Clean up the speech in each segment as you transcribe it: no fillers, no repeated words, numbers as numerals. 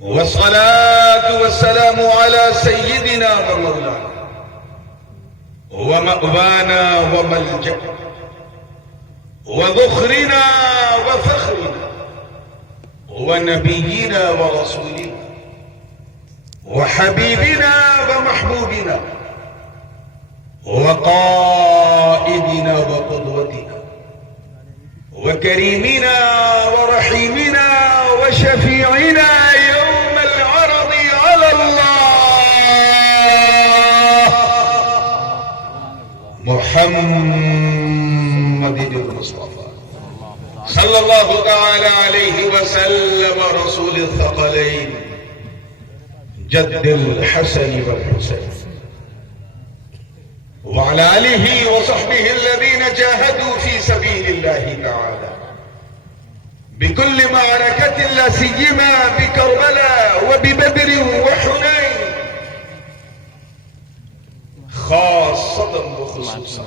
والصلاة والسلام على سيدنا ومولانا ومأوانا وملجأنا وذخرنا وفخرنا ونبينا ورسولنا وحبيبنا ومحبوبنا وقائدنا وقدوتنا وكريمنا ورحيمنا وشفيعنا يوم العرض على الله محمد المصطفى صلى الله تعالى عليه وسلم رسول الثقلين جد الحسن والحسين وعلى آله وصحبه الذين جاهدوا في سبيل الله تعالى بكل معركة لا سيما بكربلاء وببدر وحنين خاصة وخصوصا.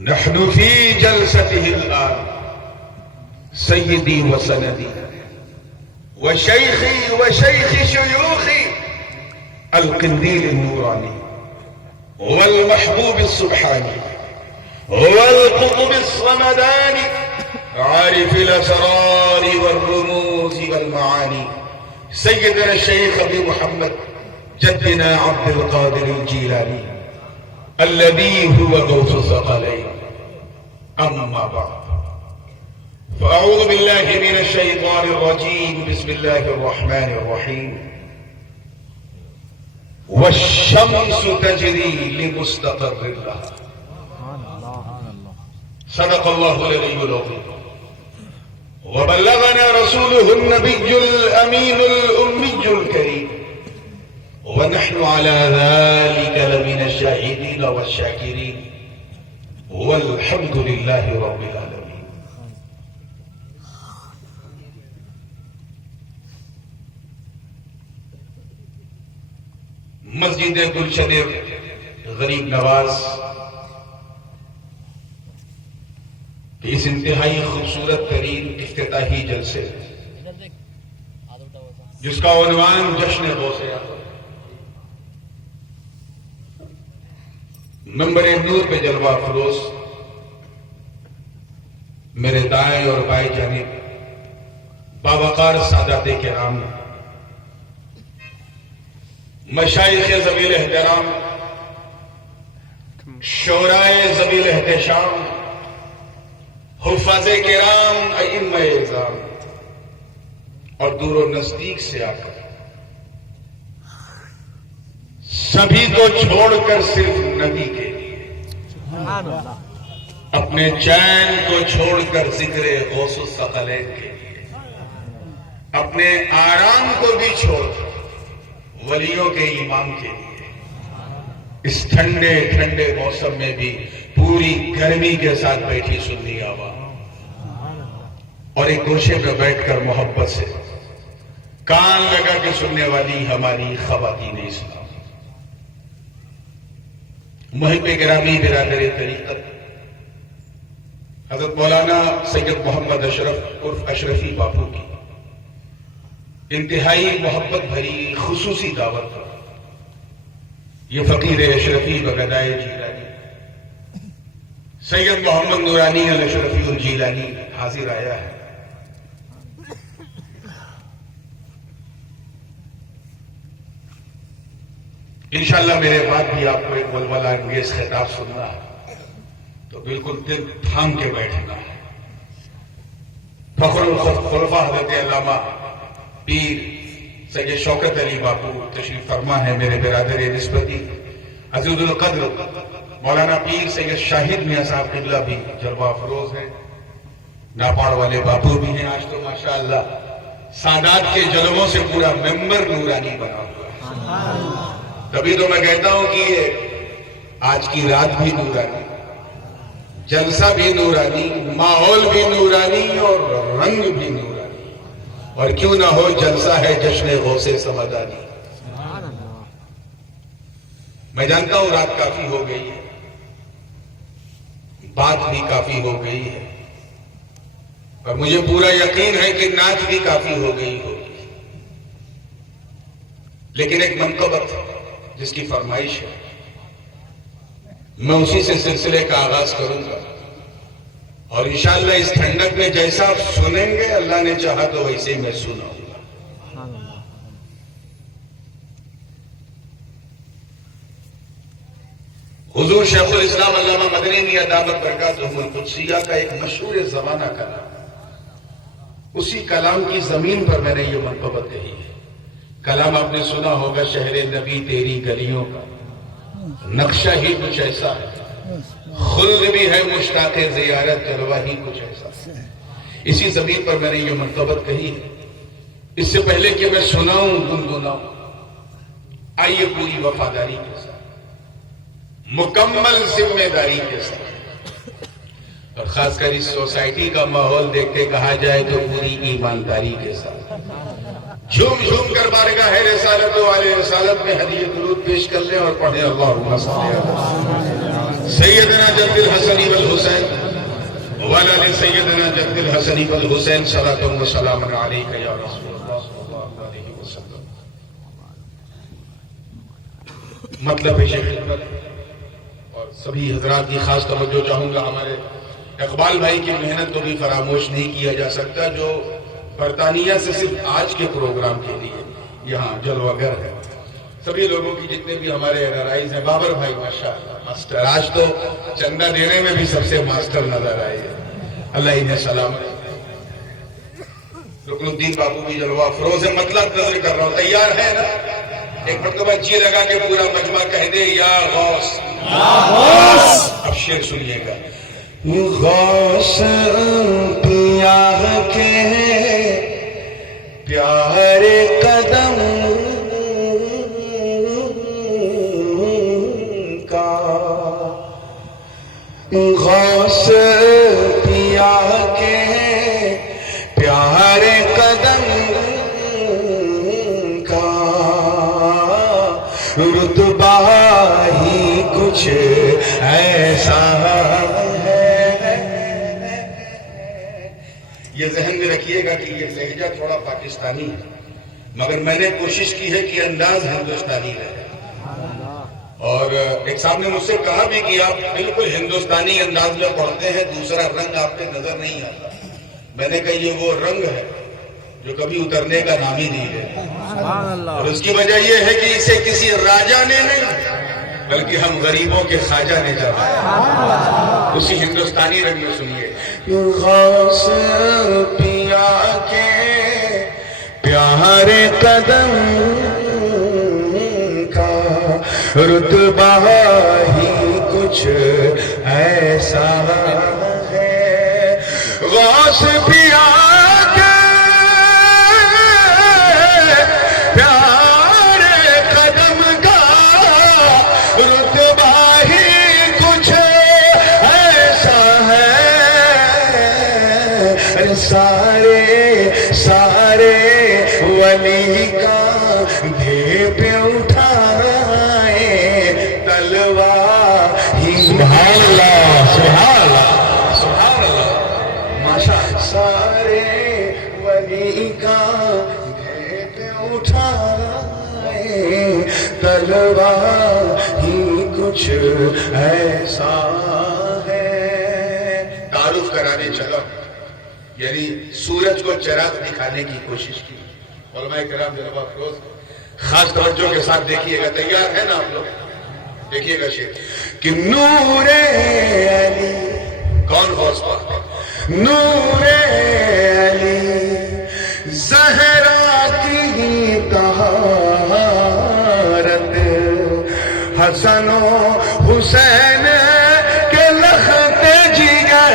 نحن في جلسته الآن سيدي وسندي وشيخي وشيخ شيوخي القنديل النوراني والمحبوب السبحاني والقطب الصمداني عارف الأسرار والرموز والمعاني سيدنا الشيخ أبي محمد جدنا عبد القادر الجيلاني الذي هو غوث الثقلين. أما بعد فأعوذ بالله من الشيطان الرجيم. بسم الله الرحمن الرحيم. والشمس تجري لمستقر لها. صدق الله العلي العظيم. وبلغنا رسوله النبي الأمين الأمي الكريم ونحن على ذلك لمن الشاهدين والشاكرين والحمد لله رب العالمين. مسجد گلشن غریب نواز اس انتہائی خوبصورت ترین افتتاحی جلسے جس کا عنوان جشن غوث اعظم منبر نور پہ جلوہ افروز میرے دائیں اور بائیں جانب باوقار سادات کرام مشائخ ذویل احترام شورائے ذویل احتشام حفاظ کرام ائمہ اعظام اور دور و نزدیک سے آ کر سبھی کو چھوڑ کر صرف نبی کے لیے اپنے چین کو چھوڑ کر ذکر غوث الثقلین کے لیے اپنے آرام کو بھی چھوڑ کر ولیوں کے امام کے لیے اس ٹھنڈے ٹھنڈے موسم میں بھی پوری گرمی کے ساتھ بیٹھی سنی آواز اور ایک گوشے میں بیٹھ کر محبت سے کان لگا کے سننے والی ہماری خواتین اسلام محب گرامی برادر طریقت حضرت مولانا سید محمد اشرف عرف اشرفی باپو کی انتہائی محبت بھری خصوصی دعوت پر یہ فقیر اشرفی بغداد جیلانی سید محمد نورانی الاشرفی الجیلانی حاضر آیا ہے. انشاءاللہ میرے بعد بھی آپ کو ایک ولولہ انگیز خطاب سننا ہے تو بالکل دل تھام کے بیٹھنا ہے. فخر الخلفاء حضرت علامہ پیر سید شوکت علی باپو تشریف فرما ہے. میرے برادر نسبتی عزیز القدر مولانا پیر سید شاہد میاں صاحب قبلہ بھی جلوہ افروز ہے. ناپاڑ والے باپو بھی ہیں. آج تو ماشاءاللہ سادات کے جلووں سے پورا ممبر نورانی بنا ہوا ہے. تبھی تو میں کہتا ہوں کہ یہ آج کی رات بھی نورانی, جلسہ بھی نورانی, ماحول بھی نورانی اور رنگ بھی نورانی. اور کیوں نہ ہو جلسہ ہے جشن غوث سمدانی. میں جانتا ہوں رات کافی ہو گئی ہے, بات بھی کافی ہو گئی ہے, اور مجھے پورا یقین ہے کہ نعت بھی کافی ہو گئی ہوگی. لیکن ایک منقبت جس کی فرمائش ہے، میں اسی سے سلسلے کا آغاز کروں گا، اور انشاءاللہ اس ٹھنڈک میں جیسا آپ سنیں گے اللہ نے چاہا تو ویسے ہی میں سناؤں گا۔ حضور شیخ الاسلام علامہ مدنی میاں دامت برکاتہم القدسیہ کا ایک مشہور زمانہ کلام، اسی کلام کی زمین پر میں نے یہ منقبت کہی ہے۔ کلام آپ نے سنا ہوگا، شہر نبی تیری گلیوں کا نقشہ ہی کچھ ایسا ہے، خلد بھی ہے مشتاق زیارت، جلوہ ہی کچھ ایسا ہے۔ اسی زمین پر میں نے یہ منقبت کہی ہے۔ اس سے پہلے کہ میں سناؤں گنگناؤں، آئیے پوری وفاداری کے ساتھ، مکمل ذمہ داری کے ساتھ، اور خاص کر اس سوسائٹی کا ماحول دیکھ کے کہا جائے تو پوری ایمانداری کے ساتھ جھوم جھوم کر بارگاہ رسالت والے رسالت میں ہدیہ درود پیش کر لیں اور پڑھیں اللہم صلی علی سیدنا جد الحسن والحسین وعلی سیدنا جد الحسن والحسین صلاۃ و سلام علیک یا رسول اللہ صلی اللہ علیہ وسلم۔ مطلب پیش خدمت، اور سبھی حضرات کی خاص توجہ چاہوں گا، ہمارے اقبال بھائی کی محنت کو بھی فراموش نہیں کیا جا سکتا، جو برطانیہ سے صرف آج کے پروگرام کے لیے یہاں جلوہ گر ہے۔ سبھی لوگوں کی جتنے بھی ہمارے NRIs ہیں، بابر بھائی ماشاءاللہ ماسٹر، آج تو چندہ دینے میں بھی سب سے ماسٹر نظر آئے ہیں، اللہ انہیں سلام رکھے۔ رکن الدین بابو بھی جلوہ افروز ہے، مطلب نظر کر رہا ہوں، تیار ہے نا؟ ایک مرتبہ جی لگا کے پورا مجمع کہہ دے یا غوث۔ اب شعر سنیے گا۔ غوث پیا کے پیارے قدم کا، غوث پیا کے پیارے قدم کا، رتبہ ہی کچھ ایسا ہے۔ یہ ذہن میں رکھیے گا کہ یہ لہجہ تھوڑا پاکستانی ہے، مگر میں نے کوشش کی ہے کہ انداز ہندوستانی رہے۔ اور ایک صاحب نے مجھ سے کہا بھی کہ آپ بالکل ہندوستانی انداز میں پڑھتے ہیں، دوسرا رنگ آپ پہ نظر نہیں آتا۔ میں نے کہا یہ وہ رنگ ہے جو کبھی اترنے کا نام ہی نہیں ہے، اور اس کی وجہ یہ ہے کہ اسے کسی راجہ نے نہیں بلکہ ہم غریبوں کے خواجہ نے جمایا۔ اسی ہندوستانی رنگ میں سنیے۔ غوث پیا کے پیارے قدم کا، رتبہ ہی کچھ ایسا ہے۔ غوث پیا سارے ولی کا دھے پہ اٹھائے تلوار ہی۔ سبحان اللہ، سبحان اللہ، سبحان اللہ، ماشاءاللہ۔ سارے ولی کا دھے پہ اٹھائے تلوار ہی کچھ ایسا ہے۔ تعارف کرانے چلا، یعنی سورج کو چراغ دکھانے کی کوشش کی۔ علماء کرام جناب افروز خاص توجہ کے ساتھ دیکھیے گا، تیار ہے نا آپ لوگ؟ دیکھیے گا شعر کہ نور علی، کون غوث پاک؟ نور علی زہرا کی طہارت، حسن و حسین کے لخت جگر،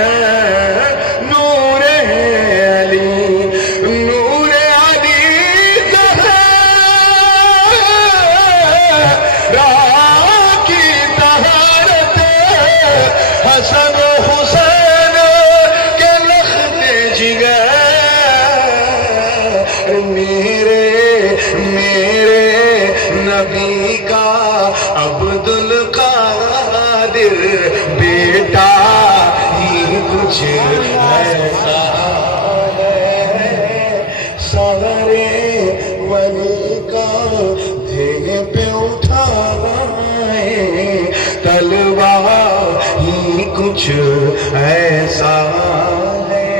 بیٹا ہی کچھ ایسا ہے۔ سارے ولی کا دے پہ اٹھائے تلوار ہی کچھ ایسا ہے.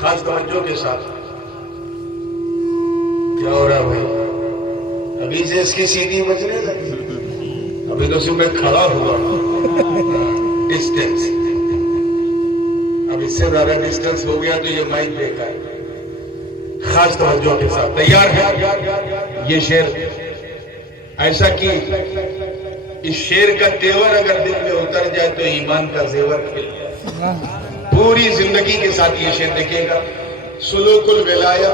خاص توجہ کے ساتھ کیا ہو رہا بھائی؟ ابھی سے اس کی سیدھی بجنے لگی. ابھی تو صرف میں کھڑا ہوا ڈسٹینس. اب اس سے زیادہ ڈسٹینس ہو گیا تو یہ مائک بیکار. خاص توجہ کے ساتھ تیار ہے. یہ شعر ایسا کہ اس شعر کا تیور اگر دل میں اتر جائے تو ایمان کا زیور کھل جائے. پوری زندگی کے ساتھ یہ شعر دیکھے گا. سلوک الولایہ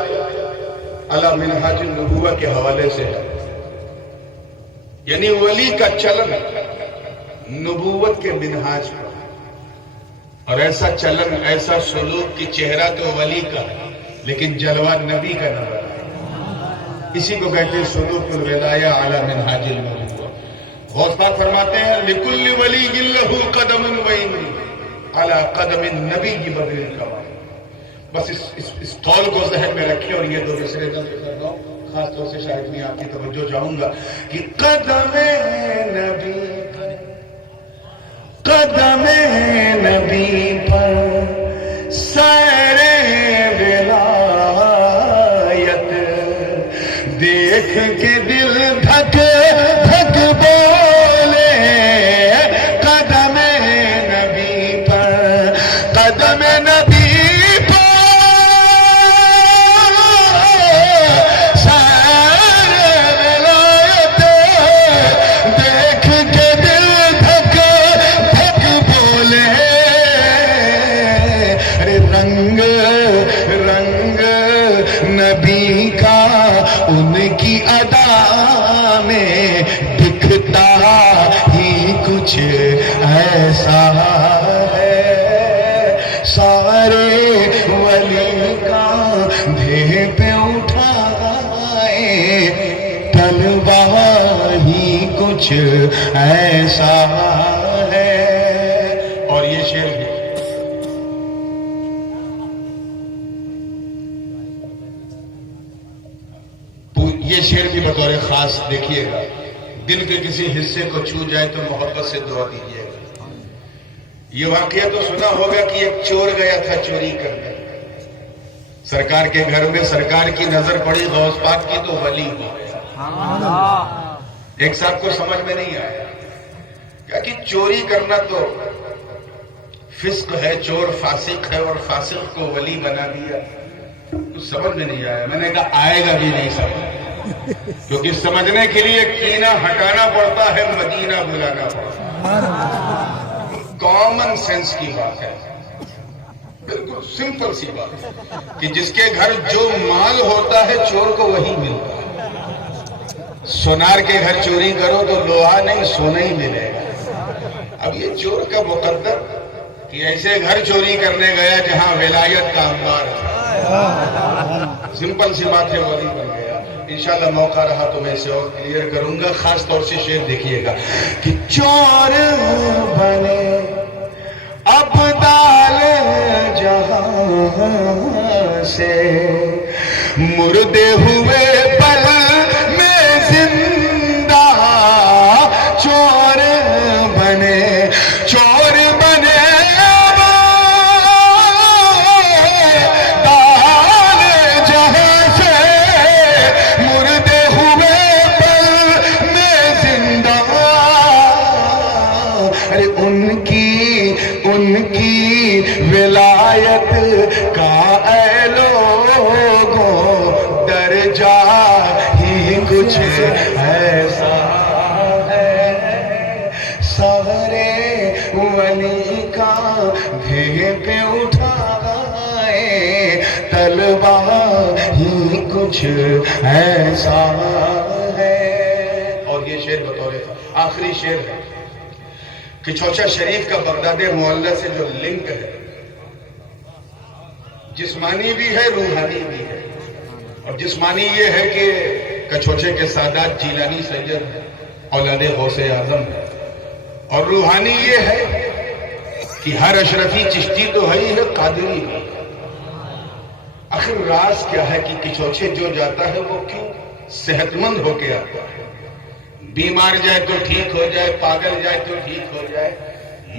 علی منہاج النبوہ کے حوالے سے ہے. یعنی ولی کا چلن نبوت کے منہاج پر. اور ایسا چلن ایسا سلوک کی چہرہ تو ولی کا لیکن جلوہ نبی کا نہ بنا. اسی کو کہتے ہیں سلوک الولایہ علی منہاج النبوہ. غوث پاک فرماتے ہیں لکل ولی لہ قدم وعین علی قدم النبی بدر الکمال. بس اس قول کو ذہن میں رکھیں اور یہ دو مصرے جلد کر دو. خاص طور سے شاید میں آپ کی توجہ چاہوں گا کہ قدم نبی پر سیر ولایت دیکھ کے دل دھک دھک بولے. قدم نبی پر قدم نبی ایسا ہے. سارے ولی کا دے پہ اٹھائے تلوار ہی کچھ ایسا ہے. اور یہ شعر بھی یہ شعر بھی بطور خاص دیکھیے گا. دل کے کسی حصے کو چھو جائے تو محبت سے دعا دیجیے گا. یہ واقعہ تو سنا ہوگا کہ ایک چور گیا تھا چوری کرنے. سرکار کے گھر میں سرکار کی نظر پڑی غوث پاک کی تو ولی ہو گیا. ایک صاحب کو سمجھ میں نہیں آیا کیا کہ چوری کرنا تو فسق ہے, چور فاسق ہے اور فاسق کو ولی بنا دیا. کچھ سمجھ میں نہیں آیا. میں نے کہا آئے گا بھی نہیں سمجھ, کیونکہ سمجھنے کے لیے کینہ ہٹانا پڑتا ہے, مدینہ بلانا پڑتا ہے. کامن سینس کی بات ہے, بالکل سمپل سی بات ہے کہ جس کے گھر جو مال ہوتا ہے چور کو وہی ملتا ہے. سونار کے گھر چوری کرو تو لوہا نہیں سونا ہی ملے گا. اب یہ چور کا مقدر کہ ایسے گھر چوری کرنے گیا جہاں ولایت کا انبار تھا. سمپل سی بات ہے, ولی بن گیا. انشاءاللہ موقع رہا تو میں اسے اور کلیئر کروں گا. خاص طور سے شعر دیکھیے گا کہ چور بنے ابدال جہاں سے مردے ہوئے پل میں زندہ. چور بنے ولایت کا اے لوگوں درجہ ہی کچھ ایسا ہے. سارے ولی کا دے پہ اٹھائے تلوار ہی کچھ ایسا ہے. اور یہ شعر بطور آخری شعر ہے کہ چوچا شریف کا بغداد معلیٰ سے جو لنک ہے, جسمانی بھی ہے روحانی بھی ہے. اور جسمانی یہ ہے کہ کچھوچے کے سادات جیلانی سید ہے, اولاد غوث اعظم ہے. اور روحانی یہ ہے کہ ہر اشرفی چشتی تو ہے ہی ہے, قادری ہے. آخر راز کیا ہے کہ کچھوچے جو جاتا ہے وہ کیوں صحت مند ہو کے آتا ہے. بیمار جائے تو ٹھیک ہو جائے, پاگل جائے تو ٹھیک ہو جائے,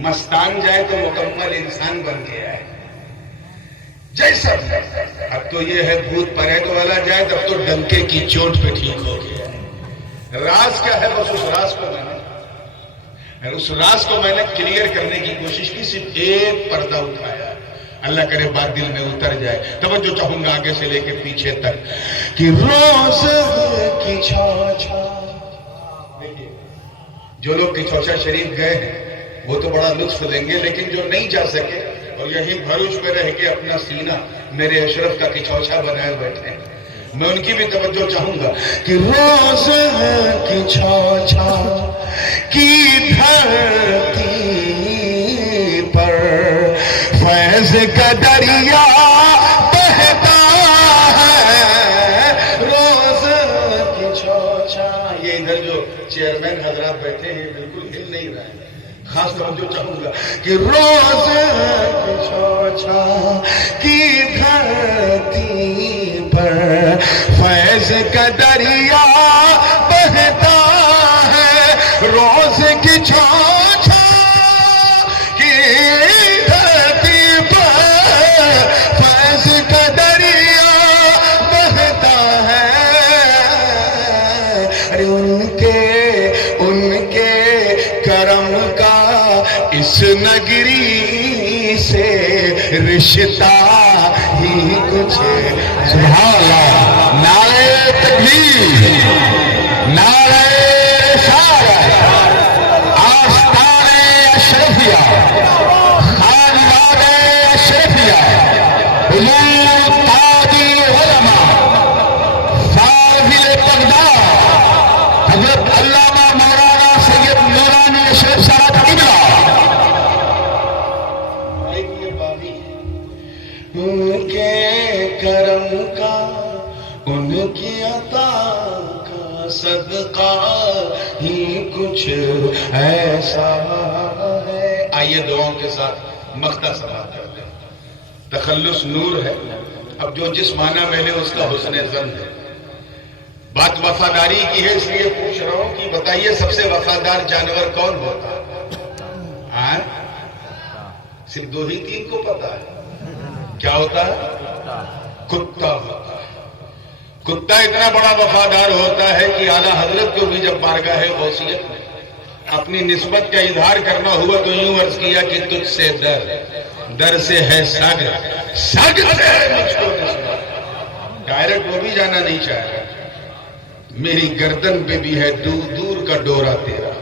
مستان جائے تو مکمل انسان بن کے آئے. جیسا اب تو یہ ہے بھوت پریت والا جائے تب تو ڈنکے کی چوٹ پہ ٹھیک ہو گیا ہے. راز کیا ہے؟ بس اس راز کو میں نے کلیئر کرنے کی کوشش کی. صرف ایک پردہ اٹھایا, اللہ کرے بات دل میں اتر جائے. توجہ چاہوں گا آگے سے لے کے پیچھے تک کہ روز کی چھاچھا. دیکھیے, جو لوگ کچھوچا شریف گئے ہیں وہ تو بڑا لطف دیں گے, لیکن جو نہیں جا سکے اور یہیں بھروچ میں رہ کے اپنا سینہ میرے اشرف کا کچھوچا بنائے بیٹھے ہیں, میں ان کی بھی توجہ چاہوں گا. کہ روز کی چھاچھا کی دھرتی پر فیض کا دریا بہتا ہے. روز کی چھاچھا. یہ ادھر جو چیئرمین حضرات بیٹھے ہیں بالکل ہل نہیں رہے ہیں, خاص توجہ چاہوں گا کہ روز کی چھاچھا کی دھرتی پر فیض کا دریا بہتا ہے. روز کی چھاچھا کی دھرتی پر فیض کا دریا بہتا ہے. ارے ان کے کرم کا اس نگری سے رشتہ ہی کچھ. سبحان اللہ. نعرہ تکبیر, نعرہ رسالت, آستان اشرفیہ, خاندان اشرفیہ, حضور تاج العلماء, فاضل بغداد حضرت علامہ مولانا سید نورانی اشرف صاحب قبلہ. ان کے کرم کا, ان کی عطا کا صدقہ ہی کچھ ایسا ہے. آئیے دعاؤں کے ساتھ مختہ سماعت کر لیں. تخلص نور ہے. اب جو جس معنی میں لے اس کا حسن ظن ہے. بات وفاداری کی ہے, اس لیے پوچھ رہا ہوں کہ بتائیے سب سے وفادار جانور کون ہوتا ہے؟ صرف 2 ہی 3 کو پتا ہے. کیا ہوتا ہے؟ کتا ہوتا ہے. کتا اتنا بڑا وفادار ہوتا ہے کہ اعلیٰ حضرت کو بھی جب بارگاہ غوثیت میں اپنی نسبت کا اظہار کرنا ہوا تو یوں عرض کیا کہ تجھ سے در سے ہے سگ, سگ سے ہے مجھ کو نسبت. ڈائریکٹ وہ بھی جانا نہیں چاہ رہا. میری گردن پہ بھی ہے دور دور کا ڈورا تیرا.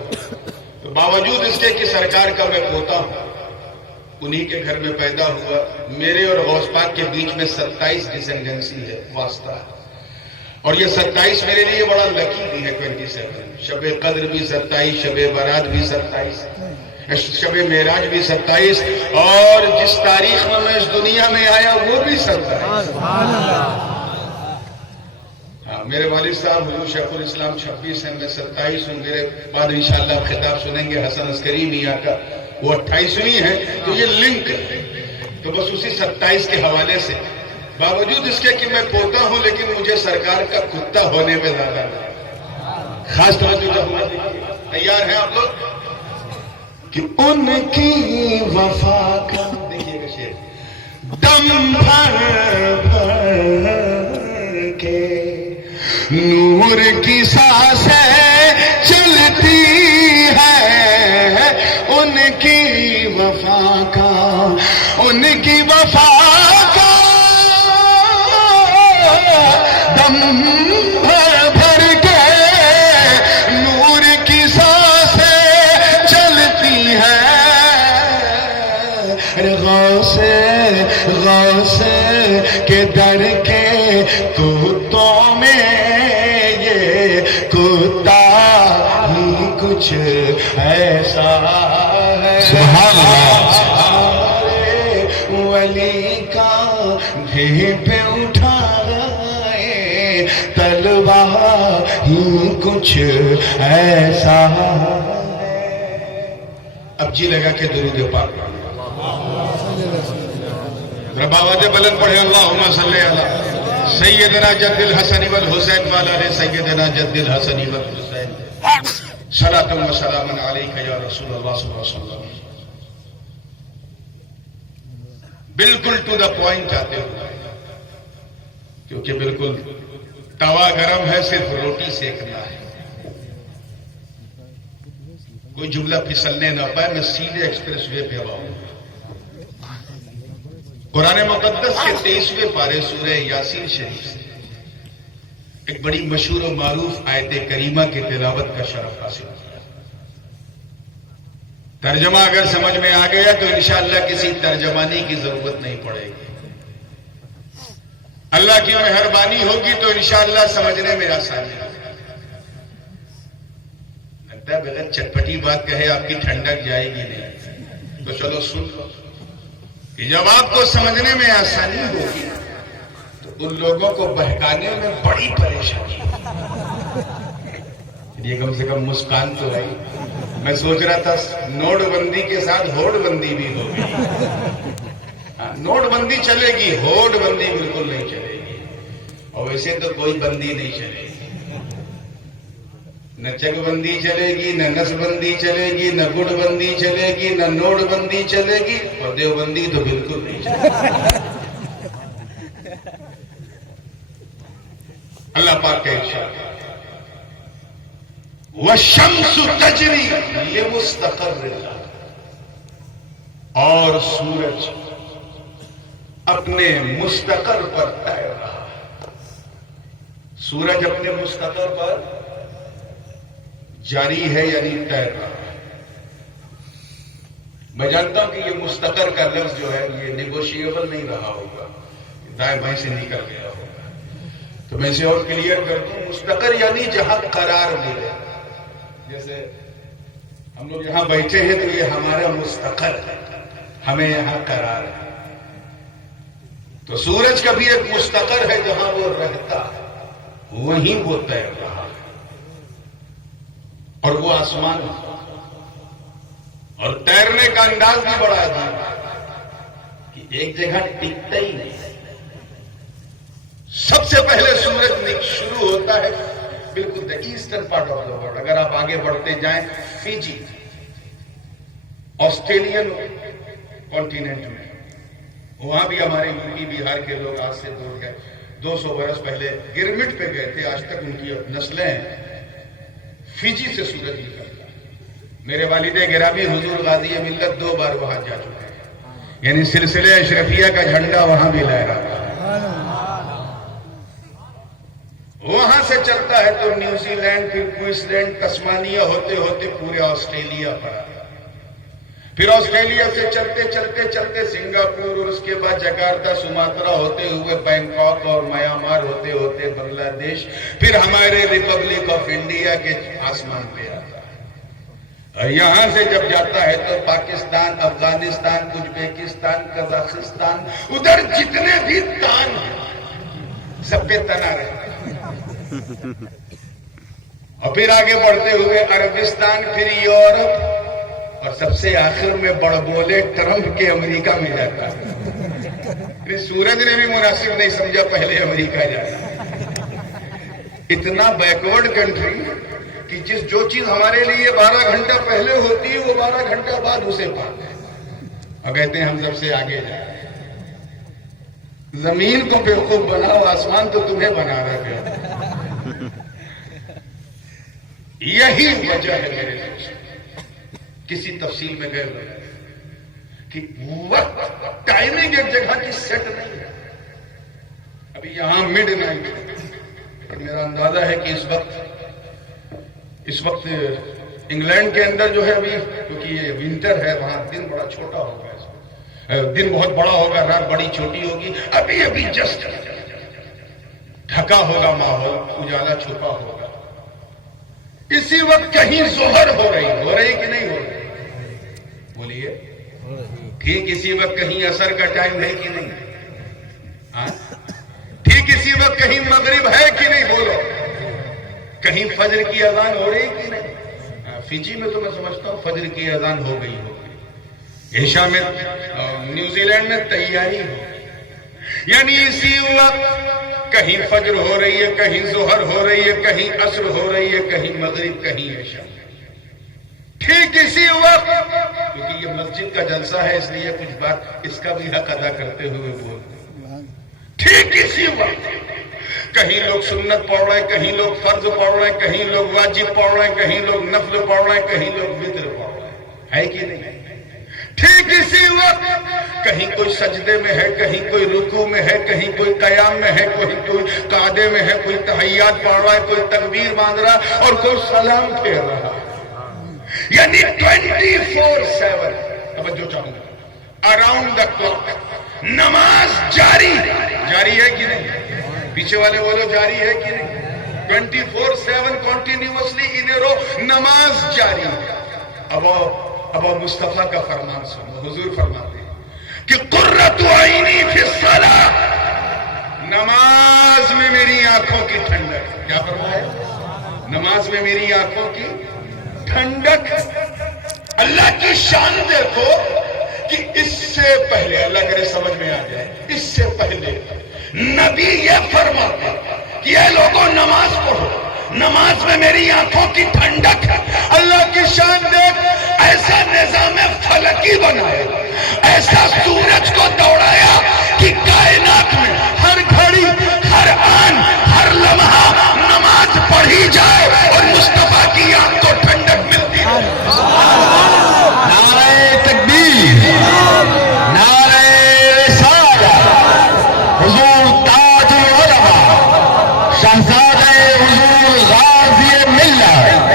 تو باوجود اس کے کہ سرکار کا میں پوتا ہوں, انہی کے گھر میں پیدا ہوا, میرے اور غوث پاک کے بیچ میں 27 ڈسینڈنسی ہے, واسطہ ہے. اور یہ 27 میرے لیے بڑا لکی بھی ہے. 27 شب قدر بھی 27, شب برات بھی 27, شب معراج بھی 27, اور جس تاریخ میں میں اس دنیا میں آیا وہ بھی 27. میرے والد صاحب حضور شیخ الاسلام 26 ہیں, میں 27 ہوں. میرے بعد انشاءاللہ آپ خطاب سنیں گے حسن عسکری میاں کا, وہ 28ویں ہیں. تو یہ لنک تو بس اسی 27 کے حوالے سے, باوجود اس کے کہ میں پوتا ہوں لیکن مجھے سرکار کا کتا ہونے میں زیادہ ہے. خاص توجہ چاہوں گا. تیار ہیں آپ لوگ؟ کہ ان کی وفا کا دیکھیے گا شعر. دم بھر بھر کے نور کی سانسیں چلتی ہے. ان کی وفا کا, ان کی وفا کا دم بھر بھر کے نور کی سانسیں چلتی ہے. غوث کے در کے کتوں میں یہ کتا ہی کچھ ایسا ہے. سبحان اللہ. ولی کا بھی پہ اٹھائے تلوار ہی کچھ ایسا ہے. اب جی لگا کے درود پاک رب آواز بلند پڑھے. اللہم صلی علی سیدنا جد الحسن والحسین والا سیدنا جد الحسن والحسین صلاۃ و سلام علیک یا رسول اللہ صلی اللہ علیہ وسلم. بالکل ٹو دا پوائنٹ آتے ہو کیونکہ بالکل توا گرم ہے, صرف روٹی سیکنا ہے, کوئی جملہ پھسلنے نہ پائے. میں سیدھے ایکسپریس وے پہ آؤں. قرآن مقدس کے 23ویں پارے سورہ یاسین شریف سے ایک بڑی مشہور و معروف آیت کریمہ کی تلاوت کا شرف حاصل کیا. ترجمہ اگر سمجھ میں آ گیا تو انشاءاللہ کسی ترجمانی کی ضرورت نہیں پڑے گی. اللہ کی مہربانی ہوگی تو انشاءاللہ سمجھنے میں آسانی ہوگی. لگتا ہے بغیر چٹپٹی بات کہے آپ کی ٹھنڈک جائے گی نہیں, تو چلو سن لو کہ جب آپ کو سمجھنے میں آسانی ہوگی تو ان لوگوں کو بہکانے میں بڑی پریشانی ہوگی. یہ کم سے کم مسکان تو آئی. میں سوچ رہا تھا نوٹ بندی کے ساتھ ہوڑ بندی بھی ہوگی. نوٹ بندی چلے گی, ہوڑ بندی بالکل نہیں چلے گی. اور ویسے تو کوئی بندی نہیں چلے گی. نہ چک بندی چلے گی, نہ نس بندی چلے گی, نہ گڑ بندی چلے گی, نہ نوٹ بندی چلے گی, اور دیوبندی تو بالکل نہیں چلے گی. اللہ پاک کا ارشاد ہے وَالشَّمْسُ تَجْرِي لِمُسْتَقَرٍّ لَهَا, اور سورج اپنے مستقر پر تیر رہا. سورج اپنے مستقر پر جاری ہے یعنی تیر رہا ہے. میں جانتا ہوں کہ یہ مستقر کا لفظ جو ہے یہ نیگوشیبل نہیں رہا ہوگا, دائیں بائیں سے نکل گیا ہوگا, تو میں اسے اور کلیئر کر دوں. مستقر یعنی جہاں قرار ملے. جیسے ہم لوگ یہاں بیٹھے ہیں تو یہ ہمارا مستقر ہے, ہمیں یہاں قرار ہے. تو سورج کا بھی ایک مستقر ہے جہاں وہ رہتا ہے, وہیں وہ تیر رہا ہے. اور وہ آسمان ہے, اور تیرنے کا انداز بھی بڑا عجیب ہے کہ ایک جگہ ٹکتا ہی نہیں. سب سے پہلے سورج شروع ہوتا ہے بالکل the eastern part of the world. اگر آپ آگے بڑھتے جائیں فیجی, آسٹریلین کانٹیننٹ میں, وہاں بھی ہمارے یو پی بہار کے لوگ آج سے دور گئے. 200 برس پہلے گرمٹ پہ گئے تھے. آج تک ان کی نسلیں فیجی سے سورج نکلتا ہے. میرے والد گرامی حضور غازی ملت 2 بار وہاں جا چکے ہیں, یعنی سلسلہ اشرفیہ کا جھنڈا وہاں بھی لہرا. وہاں سے چلتا ہے تو نیوزی لینڈ, پھر کوئنس لینڈ, تسمانیہ ہوتے ہوتے پورے آسٹریلیا پر آتا. پھر آسٹریلیا سے چلتے چلتے چلتے سنگاپور, اور اس کے بعد جکارتا, سماترا ہوتے ہوئے بینکاک اور میانمار ہوتے ہوتے بنگلہ دیش, پھر ہمارے ریپبلک آف انڈیا کے آسمان پہ آتا ہے. اور یہاں سے جب جاتا ہے تو پاکستان, افغانستان, ازبیکستان, قزاقستان, ادھر جتنے بھی تان ہیں سب پہ تنا رہتا ہے. اور پھر آگے بڑھتے ہوئے عربستان, پھر یورپ, اور سب سے آخر میں بڑ بولے ٹرمپ کے امریکہ میں جاتا ہے. سورج نے بھی مناسب نہیں سمجھا پہلے امریکہ جانا. اتنا بیکورڈ کنٹری کہ جو چیز ہمارے لیے 12 گھنٹہ پہلے ہوتی ہے وہ 12 گھنٹہ بعد اسے پاتے ہیں, اور کہتے ہیں ہم سب سے آگے جائیں. زمین کو بیوقوف بناؤ, آسمان تو تمہیں بنا رہے ہیں. یہی وجہ ہے میرے دوست, کسی تفصیل میں گئے ہوئے کہ وقت ٹائمنگ ایک جگہ کی سیٹ نہیں ہے. ابھی یہاں مڈ نائٹ, میرا اندازہ ہے کہ اس وقت انگلینڈ کے اندر جو ہے ابھی, کیونکہ یہ ونٹر ہے, وہاں دن بڑا چھوٹا ہوگا, دن بہت بڑا ہوگا, رات بڑی چھوٹی ہوگی. ابھی جسٹ ڈھکا ہوگا ماحول, اجالا چھپا ہوگا. اسی وقت کہیں ظہر ہو رہی کہ نہیں ہو رہی؟ بولیے. ٹھیک اسی وقت کہیں عصر کا ٹائم ہے کہ نہیں؟ ٹھیک اسی وقت کہیں مغرب ہے کہ نہیں؟ بولو. کہیں فجر کی اذان ہو رہی کہ نہیں؟ فیجی میں تو میں سمجھتا ہوں فجر کی اذان ہو گئی ہوگی. ایشیا میں, نیوزی لینڈ میں تیاری ہو, یعنی اسی وقت کہیں فجر ہو رہی ہے، کہیں ظہر ہو رہی ہے، کہیں عصر ہو رہی ہے، کہیں مغرب، کہیں عشاء. ٹھیک اسی وقت، کیونکہ یہ مسجد کا جلسہ ہے اس لیے کچھ بات اس کا بھی حق ادا کرتے ہوئے بول. ٹھیک اسی وقت کہیں لوگ سنت پڑھ رہے ہیں، کہیں لوگ فرض پڑھ رہے ہیں، کہیں لوگ واجب پڑھ رہے ہیں، کہیں لوگ نفل پڑھ رہے ہیں، کہیں لوگ وتر پڑھ رہے ہیں. ہے کہ نہیں؟ ٹھیک اسی وقت کہیں کوئی سجدے میں ہے، کہیں کوئی رکوع میں ہے، کہیں کوئی قیام میں ہے، کوئی قعدے میں ہے، کوئی تحیات پڑھ رہا ہے، کوئی تکبیر باندھ رہا ہے اور کوئی سلام پھیر رہا ہے. یعنی 24/7 توجہ چاہوں گا، اراؤنڈ دا کلاک نماز جاری ہے کہ نہیں؟ پیچھے والے بولو جاری ہے کہ نہیں؟ 24/7 کنٹینیوسلی ان اے رو نماز جاری ہے. اب مصطفیٰ کا فرمان سنو. حضور فرماتے ہیں کہ قرۃ عینی فی الصلاۃ، نماز میں میری آنکھوں کی ٹھنڈک. کیا فرمایا؟ نماز میں میری آنکھوں کی ٹھنڈک. اللہ کی شان دیکھو کہ اس سے پہلے، اللہ کرے سمجھ میں آ جائے، اس سے پہلے نبی یہ فرماتے کہ اے لوگوں نماز پڑھو، نماز میں میری آنکھوں کی ٹھنڈک ہے. اللہ کی شان دیکھ، ایسا نظام فلکی بنایا، ایسا سورج کو دوڑایا کہ کائنات میں ہر گھڑی، ہر آن، ہر لمحہ نماز پڑھی جائے اور مصطفیٰ کی آنکھ کو ٹھنڈک ملتی ہے. نعرہ تکبیر، نعرہ رسالہ، حضور تاج العلماء، شہزادہ حضور غازی ملت،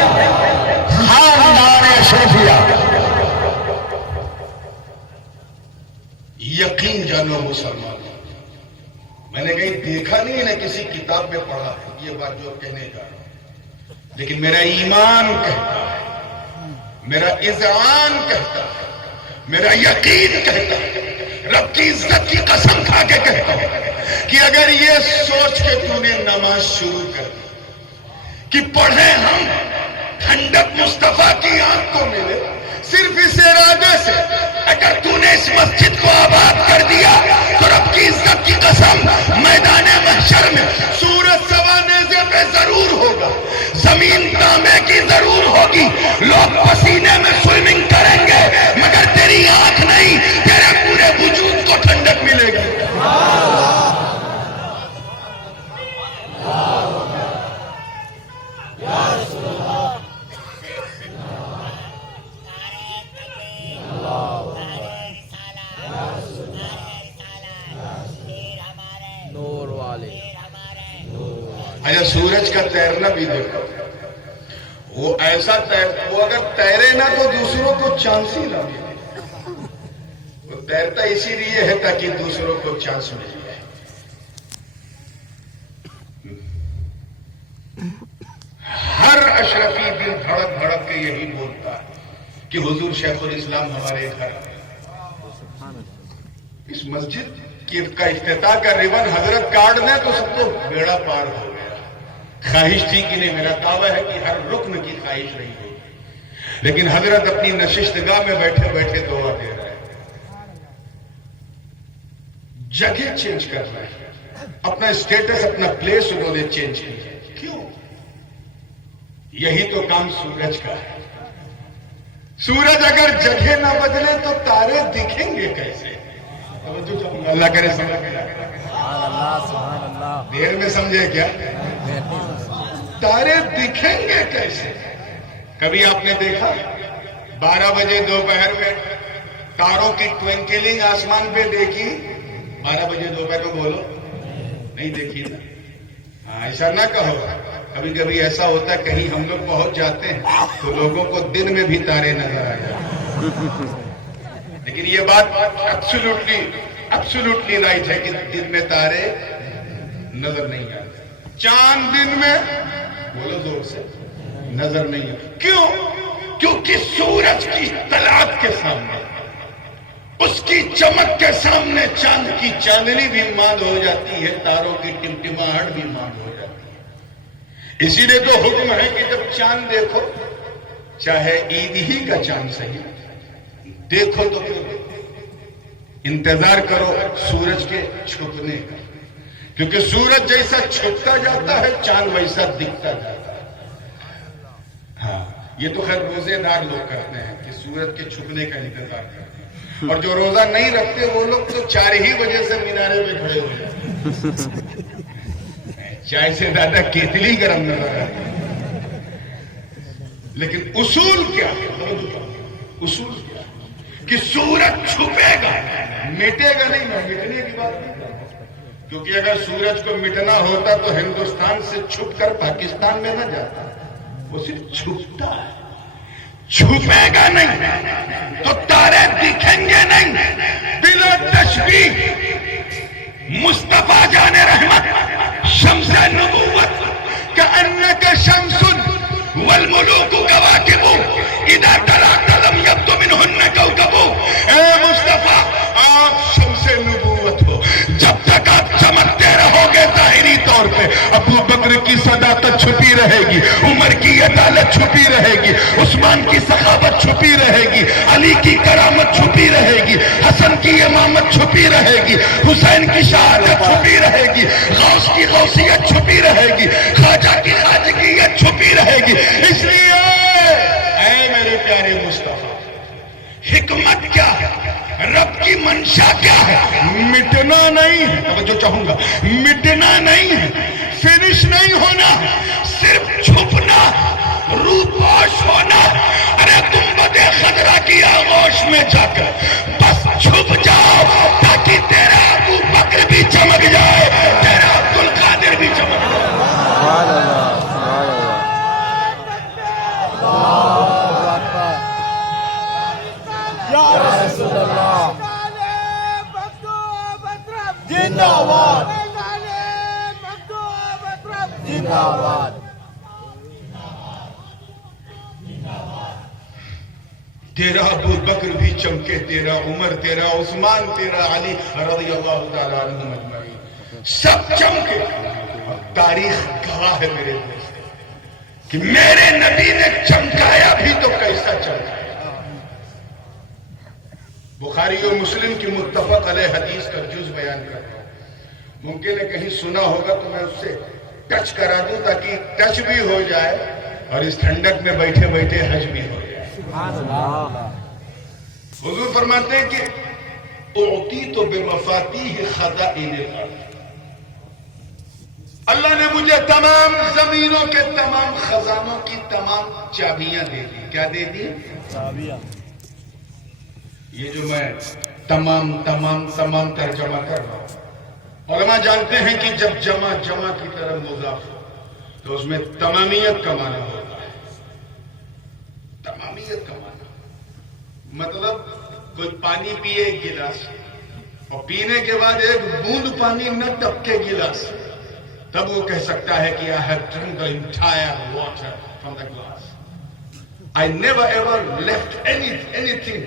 خاندان اشرفیہ. یقین جانو مسلمان، میں نے کہیں دیکھا نہیں ہے، کسی کتاب میں پڑھا ہے یہ بات جو کہنے جا رہا ہوں، لیکن میرا ایمان کہتا ہے، میرا اذعان کہتا ہے، میرا یقین کہتا ہے، رب کی عزت کی قسم کھا کے کہتا ہوں کہ اگر یہ سوچ کے تو نے نماز شروع کر دی کہ پڑھیں ہم، ٹھنڈک مصطفیٰ کی آنکھ کو ملے، صرف اس ارادے سے اگر تو نے اس مسجد کو آباد کر دیا تو رب کی عزت کی قسم میدان محشر میں سورج سوا نیزے پہ ضرور ہوگا، زمین تانبے کی ضرور ہوگی، لوگ پسینے میں سوئمنگ کریں گے، مگر تیری آنکھ نہیں، تیرے پورے وجود کو ٹھنڈک ملے گی. اچھا سورج کا تیرنا بھی دیکھو، وہ ایسا وہ اگر تیرے نہ تو دوسروں کو چانس ہی نہ ملے. وہ تیرتا اسی لیے ہے تاکہ دوسروں کو چانس مل جائے. ہر اشرفی دل دھڑک دھڑک کے یہی بولتا ہے کہ حضور شیخ الاسلام ہمارے گھر. اس مسجد کا افتتاح کا ریبن حضرت کاٹ دیں تو سب کو بیڑا پار ہو گیا. خواہش تھی کہ نہیں، میرا دعویٰ ہے کہ ہر رکن کی خواہش نہیں ہوگی، لیکن حضرت اپنی نشستگاہ میں بیٹھے بیٹھے دعا دے رہے ہیں. جگہ چینج کرنا ہے، اپنا اسٹیٹس، اپنا پلیس انہوں نے چینج کیا. کیوں؟ یہی تو کام سورج کا ہے. سورج اگر جگہ نہ بدلے تو تارے دکھیں گے کیسے؟ اللہ کرے سمجھ دیر میں سمجھے کیا؟ تارے دکھیں گے کیسے؟ کبھی آپ نے دیکھا 12 بجے دوپہر میں تاروں کی ٹوینکلنگ آسمان پہ دیکھی؟ 12 بجے دوپہر میں بولو، نہیں دیکھی نا. ہاں ایسا نہ کہو. کبھی کبھی ایسا ہوتا ہے کہیں ہم لوگ پہنچ جاتے ہیں تو لوگوں کو دن میں بھی تارے نظر آ جاتے ہیں. لیکن یہ بات ایبسولوٹلی رائٹ ہے کہ دن میں تارے نظر نہیں آتے. چاند دن میں بولو زور سے نظر نہیں آتے. کیوں؟ کیونکہ سورج کی طلعت کے سامنے، اس کی چمک کے سامنے چاند کی چاندنی بھی ماند ہو جاتی ہے، تاروں کی ٹمٹماہٹ بھی ماند ہو جاتی ہے. اسی لیے تو حکم ہے کہ جب چاند دیکھو، چاہے عید ہی کا چاند صحیح، دیکھو تو انتظار کرو سورج کے چھپنے کا، کیونکہ سورج جیسا چھپتا جاتا ہے چاند ویسا دکھتا جاتا ہے. ہاں یہ تو خیر روزے دار لوگ کرتے ہیں کہ سورج کے چھپنے کا انتظار کرتے ہیں، اور جو روزہ نہیں رکھتے وہ لوگ تو 4 ہی بجے سے مینارے میں کھڑے ہو جاتے ہیں. چائے سے زیادہ کیتلی گرم نظر آتی ہے. لیکن اصول کیا ہے؟ اصول کیا ہے کہ سورج چھپے گا، مٹے گا نہیں. میں مٹنے کی بات نہیں کرتا، کیونکہ اگر سورج کو مٹنا ہوتا تو ہندوستان سے چھپ کر پاکستان میں نہ جاتا. وہ صرف چھپتا ہے، چھپے گا نہیں تو تارے دکھیں گے نہیں. بلا تشبیہ مصطفیٰ جان رحمت شمس نبوت کأنک شمس والملوک کواکب اذا طلعت لم یبد منہن کوکب. اے مصطفیٰ آپ شمس نبوت ہو، جب تک آپ چمکتے رہو گے ظاہری طور پہ ابو بکر کی صداقت چھپی رہے گی، عمر کی عدالت چھپی رہے گی، عثمان کی سخاوت چھپی رہے گی، علی کی کرامت چھپی رہے گی، حسن کی امامت چھپی رہے گی، حسین کی شہادت چھپی رہے گی، غوث کی غوثیت چھپی رہے گی، خواجہ کی خواجگیت چھپی رہے گی. اس لیے اے میرے پیارے مصطفیٰ، حکمت کیا ہے، رب کی منشا کیا ہے؟ مٹنا نہیں ہے. توجہ چاہوں گا، مٹنا نہیں ہے، فنش نہیں ہونا، صرف چھپنا، روپوش ہونا. ارے گنبد خضرا کی آغوش میں جا کر بس چھپ جاؤ تاکہ تیرا ابو بکر بھی چمک جائے، تیرا عبد القادر بھی چمک جائے. تیرا ابو بکر بھی چمکے، تیرا عمر، تیرا عثمان، تیرا علی رضی اللہ تعالیٰ عنہم اجمعین، سب چمکے. تاریخ گواہ ہے میرے دوست کہ میرے نبی نے چمکایا بھی تو کیسا چمکایا. بخاری و مسلم کی متفق علیہ حدیث کا جز بیان کرتا ہوں. ممکن ہے کہیں سنا ہوگا تو میں اس سے ٹچ کرا دوں تاکہ ٹچ بھی ہو جائے اور اس ٹھنڈک میں بیٹھے بیٹھے حج بھی ہو جائے. حضور فرماتے ہیں کہ اعطیت بمفاتیح خزائن الارض، اللہ نے مجھے تمام زمینوں کے تمام خزانوں کی تمام چابیاں دے دی. کیا دے دی؟ چابیاں. یہ جو میں تمام ترجمہ کر رہا ہوں، علماء جانتے ہیں کہ جب جمع کی طرف مضاف ہو تو اس میں تمامیت کا معنی ہوتا ہے. تمامیت کا معنی مطلب کوئی پانی پیے ایک گلاس اور پینے کے بعد ایک بوند پانی نہ ٹپکے گلاس، تب وہ کہہ سکتا ہے کہ I have drunk the entire water from the glass. I never ever left anything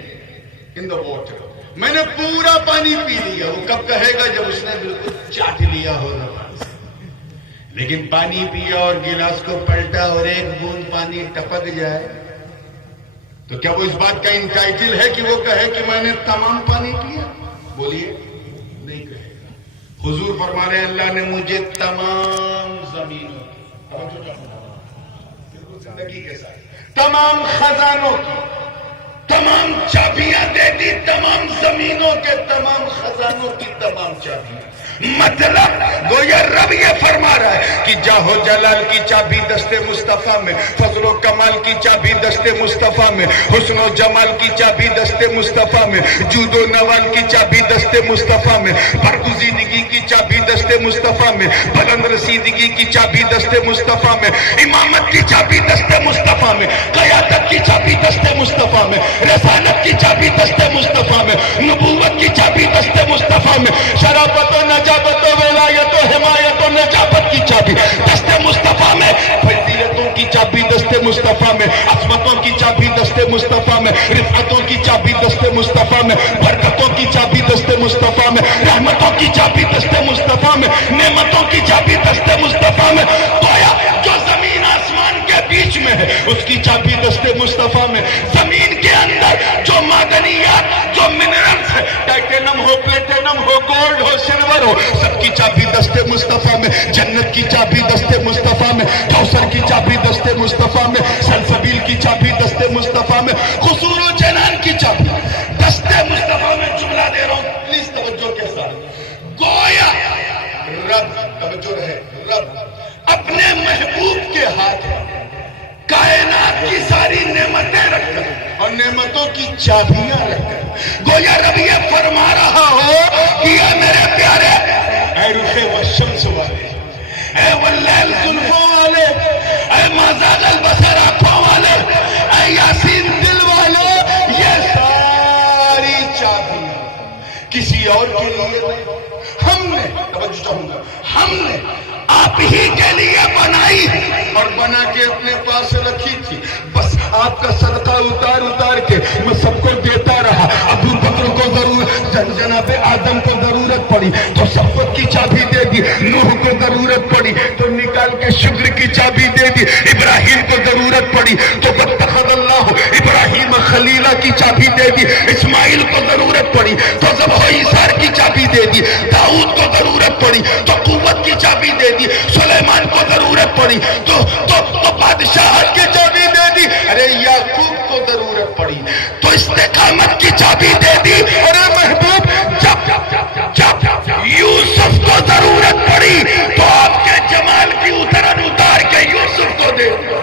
in the water. میں نے پورا پانی پی لیا. وہ کب کہے گا؟ جب اس نے بالکل چاٹ لیا ہو زبان سے. لیکن پانی پیا اور گلاس کو پلٹا اور ایک بوند پانی ٹپک جائے تو کیا وہ اس بات کا انٹائٹل ہے کہ وہ کہے کہ میں نے تمام پانی پیا؟ بولیے، نہیں کہے گا. حضور فرما رہے ہیں اللہ نے مجھے تمام زمینوں، زندگی کے ساتھ تمام خزانوں کی تمام چابیاں دے دی. تمام زمینوں کے تمام خزانوں کی تمام چابیاں. مطلب گویا رب یہ فرما رہا ہے کہ جاہو جلال کی چابی دست مصطفیٰ میں، فضل و کمال کی چابی دست مصطفیٰ میں، حسن و جمال کی چابی دست مصطفیٰ میں، جود و نوال کی چابی دست مصطفیٰ میں، برگزیدگی کی چابی دست مصطفیٰ میں، بلند رسیدگی کی چابی دست مصطفیٰ میں، امامت کی چابی دست مصطفیٰ میں، قیادت کی چابی دست مصطفیٰ میں، رسالت کی چابی دست مصطفیٰ میں، نبوت کی چابی دست مصطفیٰ میں، شرافت و نجابت و ولایت و حمایت و نجابت کی چابی دست مصطفیٰ میں، فضیلتوں کی چابی دست مصطفیٰ میں، عظمتوں کی چابی دست مصطفیٰ میں، رفعتوں کی چابی دست مصطفیٰ میں، برکتوں کی چابی دست مصطفیٰ میں، رحمتوں کی چابی دست مصطفیٰ میں، نعمتوں کی چابی دست مصطفیٰ میں. گویا جو زمین آسمان کے بیچ میں ہے اس کی چابی دست مصطفیٰ میں. زمین کے اندر جو معدنیات، جو منرلز ہے، ٹائٹینم ہو، پلیٹینم ہو، گولڈ ہو، سلور ہو، سب کی چابی دست مصطفیٰ میں، جنت کی چابی دست مصطفیٰ میں، کوثر کی چابی دست مصطفیٰ میں، سلسبیل کی چابی دست مصطفیٰ میں، قصور و جنان کی چابی دست مصطفیٰ میں. جملہ دے رہا ہوں، پلیز توجہ کے ساتھ. گویا رب، توجہ رہے، رب اپنے محبوب کے ہاتھ کائنات کی ساری نعمتیں رکھ کر اور نعمتوں کی چابیاں رکھ کر گویا رب یہ فرما رہا ہو کہ اے میرے پیارے، اے رخ والشمس والے، اے واللیل زلفوں والے، اے ما زاغ البصر آنکھوں والے، اے یاسین دل والے، یہ ساری چابیاں کسی اور کے لیے ہم نے، توجہ چاہوں گا، ہم نے آپ ہی کے لیے بنائی اور بنا کے اپنے پاس رکھی تھی. بس آپ کا صدقہ اتار اتار کے میں سب کو دیتا رہا. ابو بکر کو ضرورت، جناب آدم کو ضرورت پڑی تو شفقت کی چابی دے دی، نوح کو ضرورت پڑی تو نکال کے شکر کی چابی دے دی، ابراہیم کو ضرورت پڑی تو واتخذ اللہ ابراہیم خلیلہ کی چابی دے دی، اسماعیل کو ضرورت پڑی تو ذبح ایثار کی چابی دے دی، داؤد کو ضرورت پڑی تو قوت کی چابی دے دی، سلیمان کو ضرورت پڑی تو بادشاہت کی چابی دے دی، ارے یعقوب کو ضرورت پڑی تو استقامت کی چابی دے دی. ارے محبوب جب یوسف کو ضرورت پڑی تو آپ کے جمال کی اتار کے یوسف کو دے دی.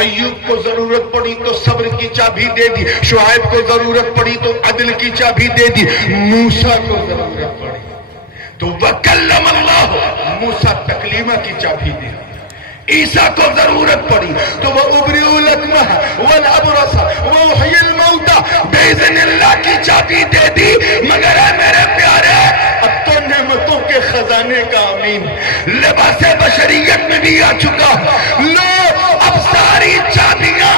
ایوب کو ضرورت پڑی تو صبر کی چابی دے دی، شعیب کو ضرورت پڑی تو عدل کی چابی دے دی، موسیٰ کو ضرورت پڑی تو وکلم اللہ، موسیٰ تکلیمہ کی چابی دے دی، عیسیٰ کو ضرورت پڑی تو وہ ابرئ الاکمہ والابرص واحیی الموتى باذن اللہ کی چابی دے دی. مگر اے میرے پیارے، اب تو نعمتوں کے خزانے کا امین لباس بشریت میں بھی آ چکا. لو اب ساری چابیاں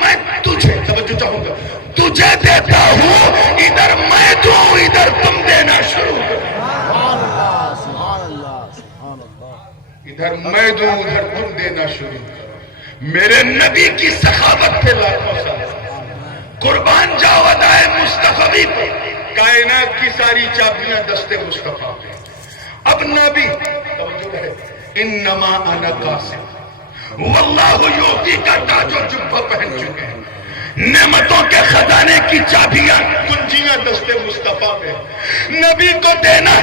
میں تجھے، توجہ چاہوں گا، تجھے دیتا ہوں، ادھر میں دوں ادھر تم دینا شروع کرو. ادھر میں دوں ادھر تم دینا شروع کرو. میرے نبی کی سخاوت پہ لاکھوں سلام، قربان جاؤ ادائے مصطفی پہ. کائنات کی ساری چابیاں دست مصطفیٰ پہ. اب نبی، توجہ ہے، انما انا قاسم واللہ یعطی کا تاج و جبہ پہن چکے ہیں. نعمتوں کے خزانے کی چابیاں، کنجیاں دست مصطفیٰ پہ. نبی کو دینا،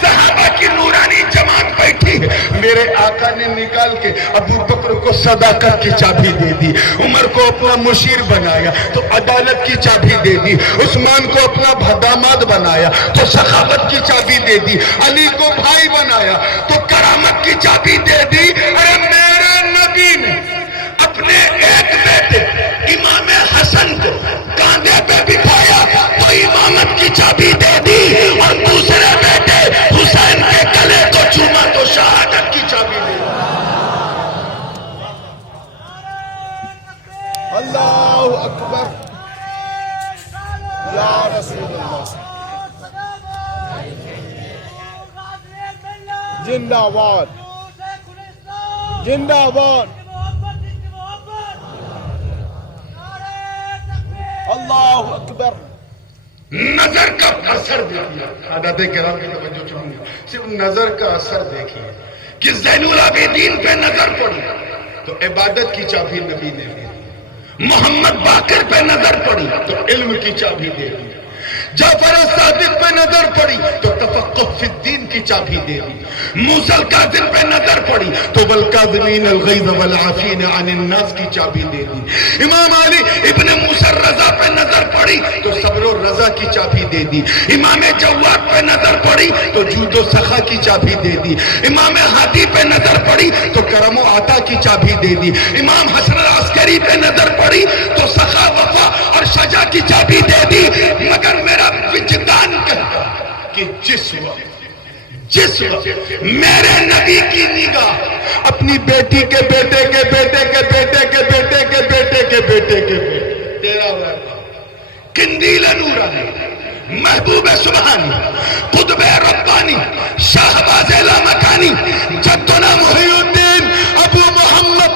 صحابہ کی نورانی جماعت بیٹھی ہے. میرے آقا نے نکال کے ابو بکر کو صداقت کی چابی دے دی، عمر کو اپنا مشیر بنایا تو عدالت کی چابی دے دی، عثمان کو اپنا داماد بنایا تو سخاوت کی چابی دے دی، علی کو بھائی بنایا تو کرامت کی چابی دے دی. ارے میرے نبی نے اپنے ایک بیٹے امام حسن کو کاندھے پہ بٹھایا تو امامت کی چابی دے دی، اور دوسرے بیٹے حسین کے گلے کو چوما تو شہادت کی چابی دے دی. اللہ اکبر یا رسول اللہ. زندہ باد، زندہ باد. اللہ اکبر. نظر کا اثر دیکھیے، حضرت کرام کی توجہ چاہوں گا، صرف نظر کا اثر دیکھیے کہ زین العابدین پہ نظر پڑی تو عبادت کی چابی نبی نے دی، محمد باقر پہ نظر پڑی تو علم کی چابی دے دی، جعفر صادق پہ نظر پڑی تو تفقہ فی الدین کی چابی دے دی، موسیٰ الکاظم پہ نظر پڑی تو والکاظمین الغیظ والعافین عن الناس کی چابی دے دی، امام علی ابن موسیٰ الرضا پہ نظر پڑی تو صبر و رضا کی چابی دے دی، امام جواد پہ نظر پڑی تو جود و سخا کی چابی دے دی، امام ہادی پہ نظر پڑی تو کرم و عطا کی چابی دے دی، امام حسن العسکری پہ نظر پڑی تو سخا وفا اور شجاع کی چابی دے دی. مگر میرا وجدان کہتا کہ جس وقت میرے نبی کی نگاہ اپنی بیٹی کے بیٹے کے بیٹے کے بیٹے کے بیٹے کے بیٹے کے بیٹے کے بیٹے تیرا قندیل نورانی، محبوب سبحانی، قطب ربانی، شہباز لامکانی، جدنا محی الدین ابو محمد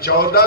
14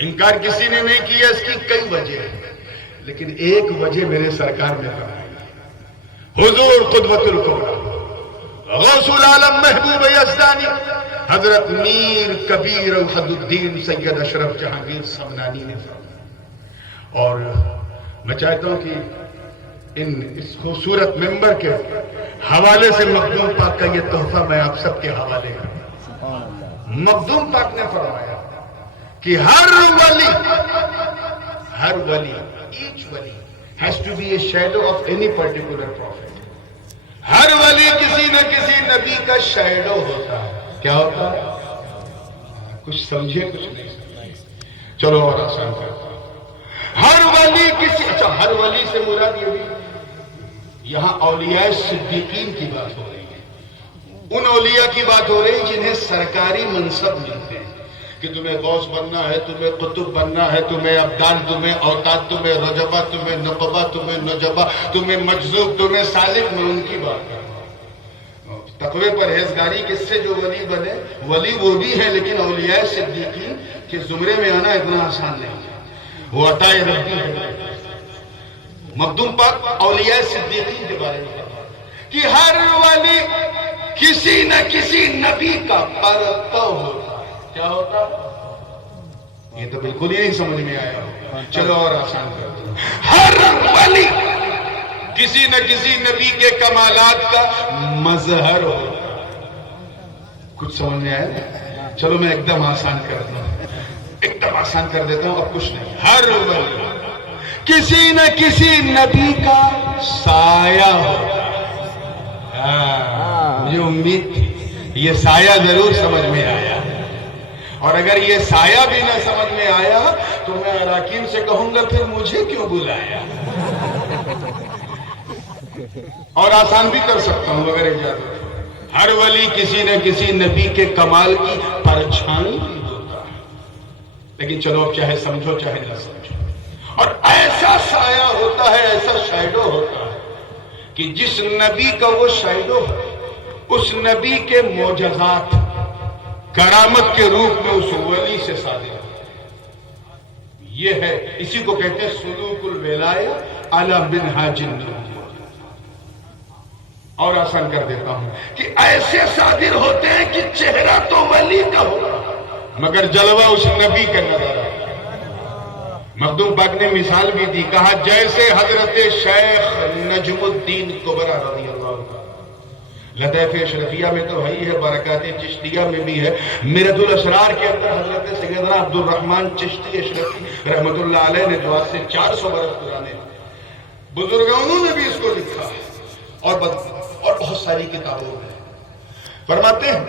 انکار کسی نے نہیں کیا، اس کی کئی وجہ ہیں، لیکن ایک وجہ میرے سرکار نے فرمائی، حضور قدوۃ الکبریٰ غوث العالم محبوب یزدانی حضرت میر کبیر الحد الدین سید اشرف جہانگیر سمنانی نے فرمایا۔ اور میں چاہتا ہوں کہ اس خوبصورت ممبر کے حوالے سے مخدوم پاک کا یہ تحفہ میں آپ سب کے حوالے کروں۔ مخدوم پاک نے فرمایا کہ ہر ولی each wali has to be a shadow of any particular prophet۔ ہر ولی کسی نہ کسی نبی کا شیڈو ہوتا ہے۔ کیا ہوتا ہے؟ کچھ سمجھے کچھ نہیں سمجھے، چلو اور آسان کرتا ہوں۔ ہر ولی کسی، اچھا ہر ولی سے مراد یہ بھی یہاں اولیاء صدیقین کی بات ہو رہی ہے، ان اولیاء کی بات ہو رہی ہے جنہیں سرکاری منصب ملتے ہیں کہ تمہیں غوث بننا ہے، تمہیں قطب بننا ہے، تمہیں ابدال، تمہیں اوتاد، تمہیں رجبہ، تمہیں نقبہ، تمہیں نجبہ، تمہیں مجذوب، تمہیں سالک۔ میں ان کی بات کر رہا ہوں۔ تقوی پرہیزگاری کس سے جو ولی بنے، ولی وہ بھی ہے لیکن اولیاء صدیقین کے زمرے میں آنا اتنا آسان نہیں ہے، وہ عطا ربی ہے۔ مخدوم پاک اولیاء صدیقین کے بارے میں کہ ہر ولی کسی نہ کسی نبی کا پرتو ہوتا ہے۔ کیا ہوتا ہے؟ یہ تو بالکل ہی نہیں سمجھ میں آیا، چلو اور آسان کر دو۔ ہر ولی کسی نہ کسی نبی کے کمالات کا مظہر ہوتا ہے۔ کچھ سمجھ میں آیا؟ چلو میں ایک دم آسان کر دوں، ایک دم آسان کر دیتا ہوں، اب کچھ نہیں۔ ہر ولی کسی نہ کسی نبی کا سایہ ہوتا ہے۔ مجھے امید تھی یہ سایہ ضرور سمجھ میں آیا، اور اگر یہ سایہ بھی نہ سمجھ میں آیا تو میں اراکین سے کہوں گا پھر مجھے کیوں بلایا؟ اور آسان بھی کر سکتا ہوں اگر اجازت ہو۔ ہر ولی کسی نہ کسی نبی کے کمال کی پرچھائی بھی ہوتا ہے، لیکن چلو اب چاہے سمجھو چاہے نہ سمجھو، اور ایسا سایہ ہوتا ہے، ایسا شیڈو ہوتا ہے کہ جس نبی کا وہ شیڈو ہے اس نبی کے معجزات کرامت کے روپ میں اس ولی سے صادر ہوتے ہیں۔ یہ ہے، اسی کو کہتے ہیں سلوک الولایہ علی منہاج النبوۃ۔ اور آسان کر دیتا ہوں کہ ایسے صادر ہوتے ہیں کہ چہرہ تو ولی کا ہوگا مگر جلوہ اس نبی کا نظر آتا ہے۔ مخدوم پاک نے مثال بھی دی، کہا جیسے حضرت شیخ نجم الدین کبریٰ رضی اللہ عنہ، لطائف اشرفیہ میں تو ہے ہی ہے، برکات چشتیہ میں بھی ہے، میرۃ الاسرار کے اندر حضرت سیدنا عبد الرحمن چشتی اشرفی رحمت اللہ علیہ نے جو آج سے 400 برس پرانے بزرگوں نے بھی اس کو لکھا ہے، اور بہت ساری کتابوں میں فرماتے ہیں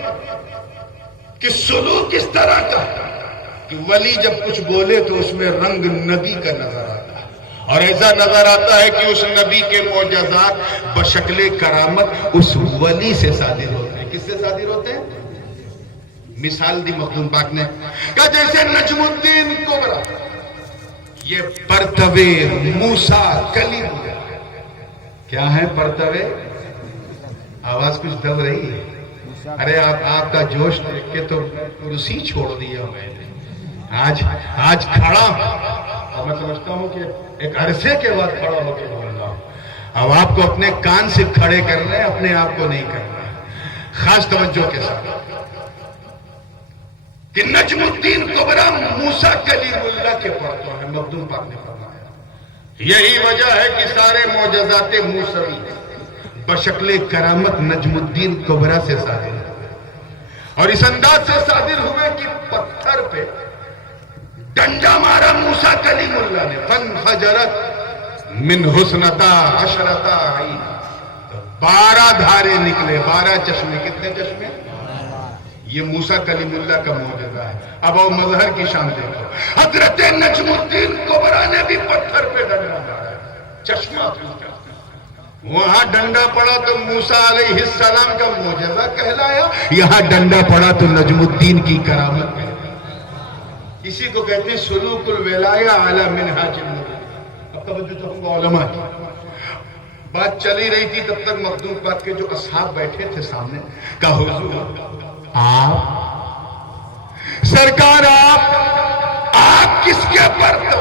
کہ سلوک اس طرح کا کہ ولی جب کچھ بولے تو اس میں رنگ نبی کا نظر آتا ہے، اور ایسا نظر آتا ہے کہ اس نبی کے معجزات بشکل کرامت اس ولی سے صادر ہوتے ہیں۔ کس سے صادر ہوتے ہیں؟ مثال دی مخدوم پاک نے، کہ جیسے نجم الدین کبریٰ یہ پرتوے موسیٰ کلیم اللہ۔ کیا ہے پرتوے؟ آواز کچھ دب رہی ہے، ارے آپ کا جوش دیکھ کے تو کرسی چھوڑ دیا میں نے، آج کھڑا اور میں سمجھتا ہوں کہ ایک عرصے کے بعد کھڑا ہو کے بول رہا ہوں۔ اب آپ کو اپنے کان سے کھڑے کرنا ہے، اپنے آپ کو نہیں کرنا ہے، خاص توجہ کے ساتھ کہ نجم الدین کبریٰ موسیٰ کلیم اللہ کے پڑھتا ہے۔ مخدوم پاک نے فرمایا یہی وجہ ہے کہ سارے معجزات موسوی بشکل کرامت نجم الدین کبریٰ سے صادر ہوئے، اور اس انداز سے صادر ہوئے کہ پتھر پہ ڈنڈا مارا موسیٰ کلیم اللہ نے، فانفجرت من حسنتا عشرتا عین، 12 دھارے نکلے، 12 چشمے۔ کتنے چشمے؟ یہ موسیٰ کلیم اللہ کا معجزہ ہے۔ اب وہ مظہر کی شان دیکھو، حضرت نجم الدین کبریٰ نے بھی پتھر پہ ڈنڈا مارا، چشمہ پھوٹا، وہاں ڈنڈا پڑا تو موسیٰ علیہ السلام کا معجزہ کہلایا، یہاں ڈنڈا پڑا تو نجم الدین کی کرامت کہلایا۔ اسی کو کہتے ہیں سلوک الولایہ علی منہاج النبوۃ۔ اب توجہ چاہوں گا علماء کی، بات چلی رہی تھی تب تک مخدوم پاک کے جو اصحاب بیٹھے تھے سامنے، کہا حضور آپ سرکار آپ کس کے پرتو،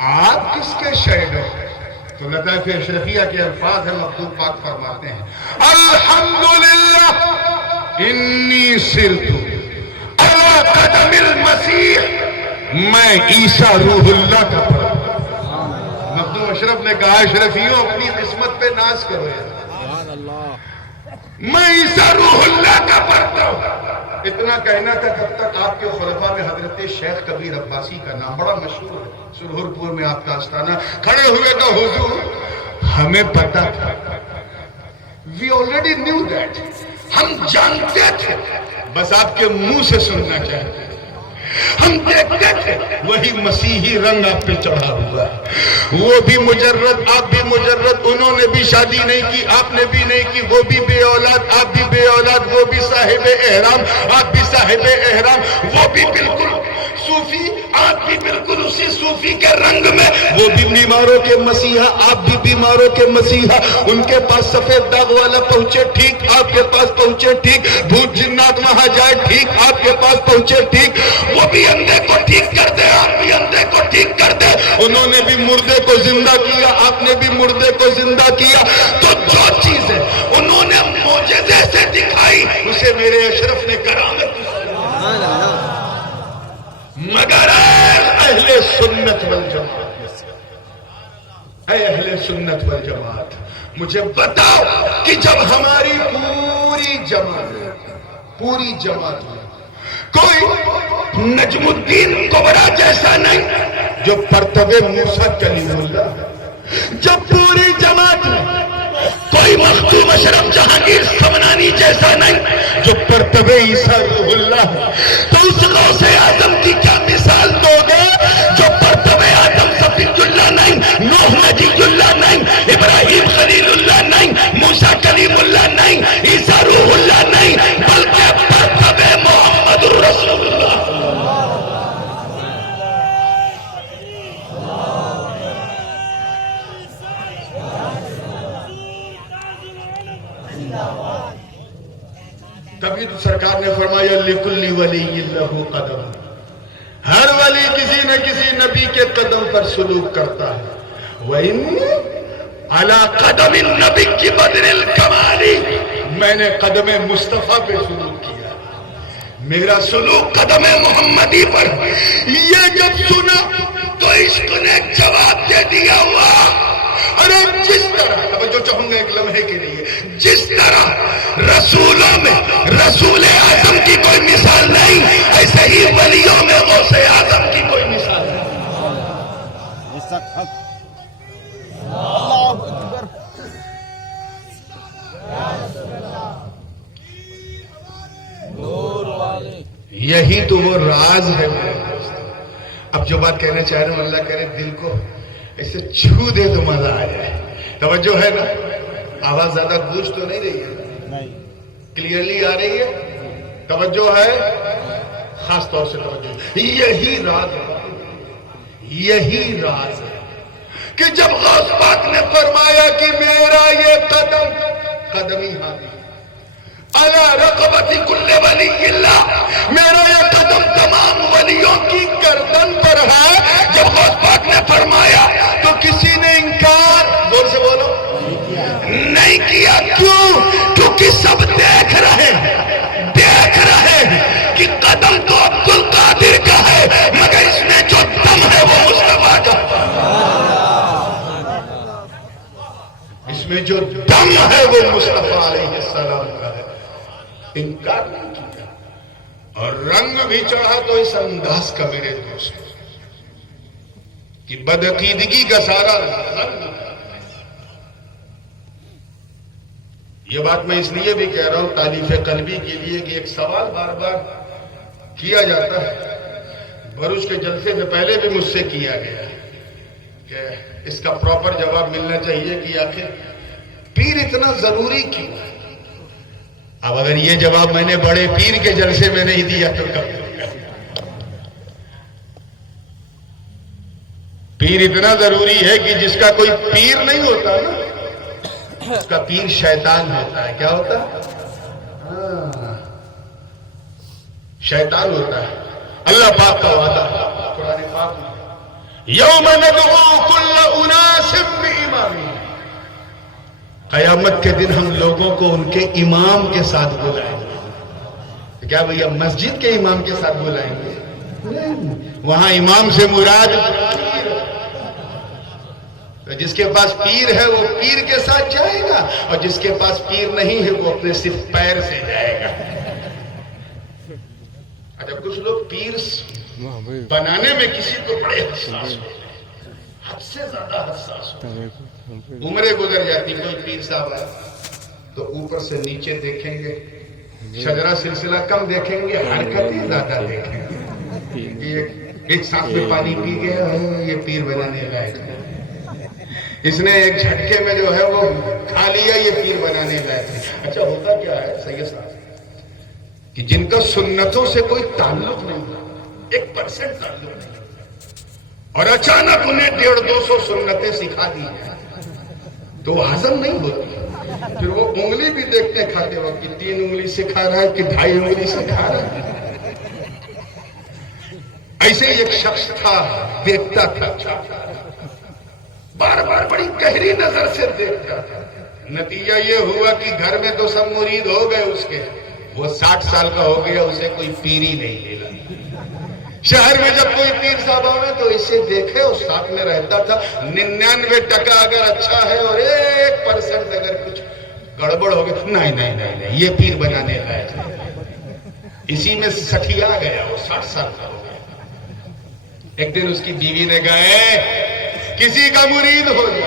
آپ کس کے شیڈو؟ تو لطائف اشرفیہ کے الفاظ ہیں، مخدوم پاک فرماتے ہیں الحمدللہ انی سرت علی قدم المسیح، میں عیسیٰ روح اللہ کا پرتو۔ مخدوم اشرف نے کہا اشرفیوں اپنی قسمت پہ ناز کرو یار، میں عیسیٰ روح اللہ کا پرتو۔ اتنا کہنا تھا تب تک آپ کے خلفاء میں حضرت شیخ کبیر عباسی کا نام بڑا مشہور ہے، سرہر پور میں آپ کا آستانہ، کھڑے ہوئے کہ حضور ہمیں پتا تھا، وی آلریڈی نیو دیٹ، ہم جانتے تھے، بس آپ کے منہ سے سننا چاہتے ہیں، ہم دیکھتے تھے وہی مسیحی رنگ آپ پہ چڑھا ہوا ہے، وہ بھی مجرد آپ بھی مجرد، انہوں نے بھی شادی نہیں کی آپ نے بھی نہیں کی، وہ بھی بے اولاد آپ بھی بے اولاد، وہ بھی صاحب احرام آپ بھی صاحب احرام، وہ بھی بالکل صوفی آپ بھی بالکل اسی صوفی کے رنگ میں، وہ بھی بیماروں کے مسیحا آپ بھی بیماروں کے مسیحا، ان کے پاس سفید داغ والا پہنچے ٹھیک آپ کے پاس پہنچے ٹھیک، بھوت جنات وہاں جائے ٹھیک آپ کے پاس پہنچے ٹھیک، وہ بھی اندھے کو ٹھیک کر دے آپ بھی اندھے کو ٹھیک کر دے، انہوں نے بھی مردے کو زندہ کیا آپ نے بھی مردے کو زندہ کیا، تو جو چیزیں انہوں نے معجزے سے دکھائی اسے میرے اشرف نے کرامت، مگر اہل سنت والجماعت، اے اہل سنت والجماعت مجھے بتاؤ کہ جب ہماری پوری جماعت میں کوئی نجم الدین کبرا جیسا نہیں جو پرتب موسیٰ کلیم اللہ، جب پوری جماعت میں کوئی مخدوم اشرف جہانگیر سمنانی جیسا نہیں جو پرتب عیسیٰ روح اللہ، تو اس غوث اعظم کی کیا مثال دو گے جو پرتب آدم صفی اللہ نہیں، نوح نجی اللہ نہیں، ابراہیم خلیل اللہ نہیں، موسیٰ کلیم اللہ نہیں، عیسیٰ روح اللہ نہیں، بلکہ پرتب محمد الرسول اللہ۔ تبھی تو سرکار نے فرمایا لِكُلِّ وَلِيٍّ لَهُ قَدَمٌ، ہر ولی کسی نہ کسی نبی کے قدم پر سلوک کرتا ہے، وَإِنِّي عَلَىٰ قَدَمِ النَّبِيِّ بَدْرِ الْكَمَالِ، میں نے قدم مصطفیٰ پہ سلوک کیا، میرا سلوک قدم محمدی پر۔ یہ جب سنا تو عشق نے جواب دے دیا ہوا، ارے جس طرح، توجہ چاہوں گا ایک لمحے کے لیے، جس طرح رسولوں میں رسول اعظم کی کوئی مثال نہیں، ایسے ہی ولیوں میں غوث اعظم کی کوئی مثال نہیں۔ اللہ اکبر۔ یہی تو وہ راز ہے میرے دوست۔ اب جو بات کہنا چاہ رہا ہوں اللہ کہہ رہے دل کو ایسے چھو دے تو مزہ آ جائے۔ توجہ ہے نا؟ آواز زیادہ گونج تو نہیں رہی ہے؟ کلیئرلی آ رہی ہے؟ توجہ ہے؟ خاص طور سے توجہ۔ یہی راز ہے، یہی راز ہے کہ جب غوث پاک نے فرمایا کہ میرا یہ قدم ہی ہاتھی علی رقبت کل ولی اللہ، میرا یہ قدم تمام ولیوں کی گردن پر ہے، جب غوث پاک نے فرمایا تو کسی نے انکار، زور سے بولو، نہیں کیا۔ کیوں؟ کیونکہ سب دیکھ رہے ہیں کہ قدم تو عبد القادر کا ہے، مگر اس میں جو دم ہے وہ مصطفیٰ کا، اس میں جو دم ہے وہ مصطفیٰ علیہ السلام کا ہے۔ انکار نہیں کیا اور رنگ بھی چڑھا تو اس انداز کا میرے دوست کہ بدعقیدگی کا سارا رنگ۔ یہ بات میں اس لیے بھی کہہ رہا ہوں تالیف قلبی کے لیے کہ ایک سوال بار بار کیا جاتا ہے، بروز کے جلسے سے پہلے بھی مجھ سے کیا گیا کہ اس کا پراپر جواب ملنا چاہیے کہ آخر پیر اتنا ضروری کیوں ہے؟ اب اگر یہ جواب میں نے بڑے پیر کے جلسے میں نہیں دیا تو کب؟ پیر اتنا ضروری ہے کہ جس کا کوئی پیر نہیں ہوتا نا، اس کا پیر شیطان ہوتا ہے۔ کیا ہوتا ہے؟ شیطان ہوتا ہے۔ اللہ پاک کا وعدہ ہے قرآن پاک میں، یوم ندعو کل اناس بامامہم، قیامت کے دن ہم لوگوں کو ان کے امام کے ساتھ بلائیں گے. تو کیا بھیا مسجد کے امام کے ساتھ بلائیں گے؟ وہاں امام سے مراد تو جس کے پاس پیر ہے وہ پیر کے ساتھ جائے گا، اور جس کے پاس پیر نہیں ہے وہ اپنے صرف پیر سے جائے گا. اچھا کچھ لوگ پیر بنانے میں کسی کو بڑے حساس ہو، حد سے زیادہ حساس ہو. عمریں گزر جاتی، کوئی پیر صاحب ہے تو اوپر سے نیچے دیکھیں گے، شجرہ سلسلہ کم دیکھیں گے، حرکتیں زیادہ دیکھیں گے. ایک سانس میں پانی پی گیا یہ پیر بنانے لائق ہے، اس نے ایک جھٹکے میں جو ہے وہ کھا لیا یہ پیر بنانے لائق ہے. اچھا ہوتا کیا ہے سید صاحب کہ جن کا سنتوں سے کوئی تعلق نہیں، 1% تعلق نہیں، اور اچانک انہیں 150-200 سنتیں سکھا دی ہیں تو وہ ہضم نہیں ہوتی. پھر وہ انگلی بھی دیکھتے کھاتے وقت کہ 3 انگلی سے کھا رہا ہے کہ 2.5 انگلی سے کھا رہا ہے. ایسے ہی ایک شخص تھا، دیکھتا تھا، بار بار بڑی گہری نظر سے دیکھتا تھا. نتیجہ یہ ہوا کہ گھر میں تو سب مرید ہو گئے اس کے، وہ 60 سال کا ہو گیا، اسے کوئی پیر ہی نہیں ملا. شہر میں جب کوئی پیر صاحب آئے تو اسے دیکھے اور ساتھ میں رہتا تھا. 99% اگر اچھا ہے اور 1% اگر کچھ گڑبڑ ہو گیا، نہیں یہ پیر بنانے لائق ہے. اسی میں سٹھیا گیا، وہ 60 سال کا ہو گیا. ایک دن اس کی بیوی نے کہا کسی کا مرید ہو جا،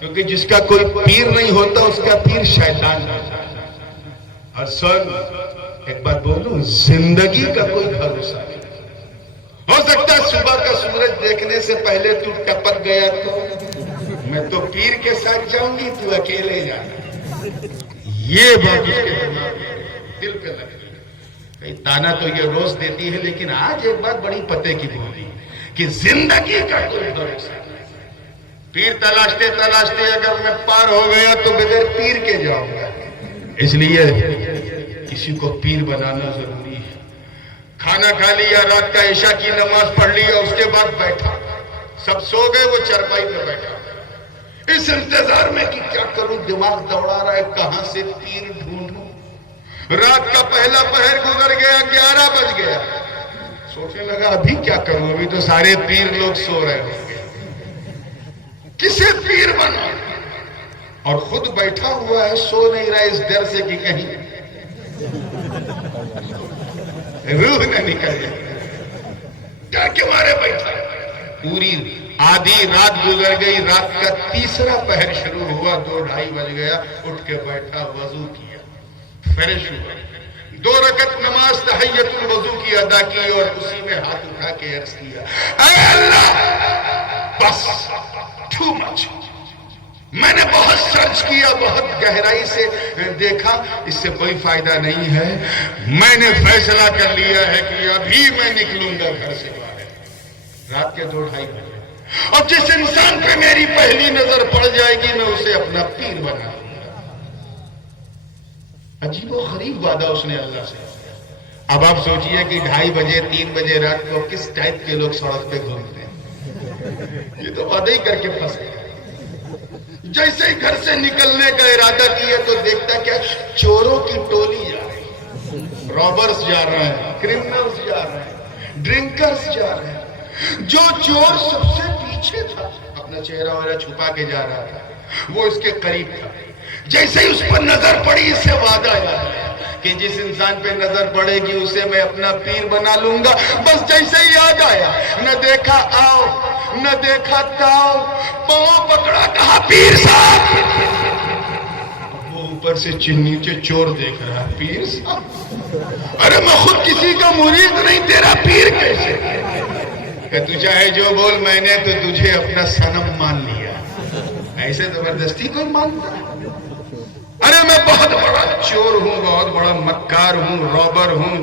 کیونکہ جس کا کوئی پیر نہیں ہوتا اس کا پیر شیطان ہے. اور سن ایک بات بولوں، زندگی کا کوئی بھروسہ نہیں. ہو سکتا ہے صبح کا سورج دیکھنے سے پہلے تو ٹپک گیا تو میں تو پیر کے ساتھ جاؤں گی، تو اکیلے جانا. یہ بات اس کے دماغ میں دل پہ لگی. تانا تو یہ روز دیتی ہے، لیکن آج ایک بات بڑی پتے کی بولی کہ زندگی کا کوئی بھروسہ نہیں. پیر تلاشتے تلاشتے اگر میں پار ہو گیا تو بغیر پیر کے جاؤں گا. اس لیے کسی کو پیر بنانا ضروری ہے. کھانا کھا لیا، رات کا عشاء کی نماز پڑھ لیا، اس کے بعد بیٹھا، سب سو گئے، وہ چرپائی پہ بیٹھا اس انتظار میں کہ کیا کروں، دماغ دوڑا رہا ہے کہاں سے پیر ڈھونڈوں. رات کا پہلا پہر گزر گیا، 11 بج گیا. سوچنے لگا ابھی کیا کروں، ابھی تو سارے پیر لوگ سو رہے ہوں گے، کسے پیر بنا. اور خود بیٹھا ہوا ہے، سو نہیں رہا اس ڈر سے کہ کہیں روح نہ نکل جائے. ڈر کے مارے بیٹھا. پوری آدھی رات گزر گئی، رات کا تیسرا پہر شروع ہوا، 2-2:30 بج گیا. اٹھ کے بیٹھا، وضو کیا، فریش ہوا، 2 رکعت نماز تحیت الوضو کی ادا کی، اور اسی میں ہاتھ اٹھا کے عرض کیا اے اللہ بس ٹو مچ. میں نے بہت سرچ کیا، بہت گہرائی سے دیکھا، اس سے کوئی فائدہ نہیں ہے. میں نے فیصلہ کر لیا ہے کہ ابھی میں نکلوں گا گھر سے باہر. رات کے 2-2:30 بجے، اور جس انسان پہ میری پہلی نظر پڑ جائے گی میں اسے اپنا پیر بنا دوں گا. عجیب و غریب وعدہ اس نے اللہ سے. اب آپ سوچئے کہ 2:30 بجے 3 بجے رات کو کس ٹائپ کے لوگ سڑک پہ گھومتے ہیں. یہ تو وعدہ ہی کر کے پھنس گئے. جیسے ہی گھر سے نکلنے کا ارادہ کیا تو دیکھتا کیا چوروں کی ٹولی جا رہی، رابرز جا رہے ہیں، کرمنلز جا رہے ہیں، ڈرنکرز جا رہے ہیں. جو چور سب سے پیچھے تھا، اپنا چہرہ وغیرہ چھپا کے جا رہا تھا، وہ اس کے قریب تھا. جیسے ہی اس پر نظر پڑی اس سے وعدہ یاد آیا کہ جس انسان پہ نظر پڑے گی اسے میں اپنا پیر بنا لوں گا. بس جیسے ہی یاد آیا، نہ دیکھا آؤ نہ دیکھا تاؤ، پاؤں پکڑا، کہا پیر صاحب. وہ اوپر سے نیچے چور دیکھ رہا، پیر صاحب، ارے میں خود کسی کا مرید نہیں، تیرا پیر کیسے؟ کہ تو چاہے جو بول، میں نے تو تجھے اپنا صنم مان لیا. ایسے زبردستی کوئی مانتا ہے؟ ارے میں بہت بڑا چور ہوں، بہت بڑا مکار ہوں، رابر ہوں،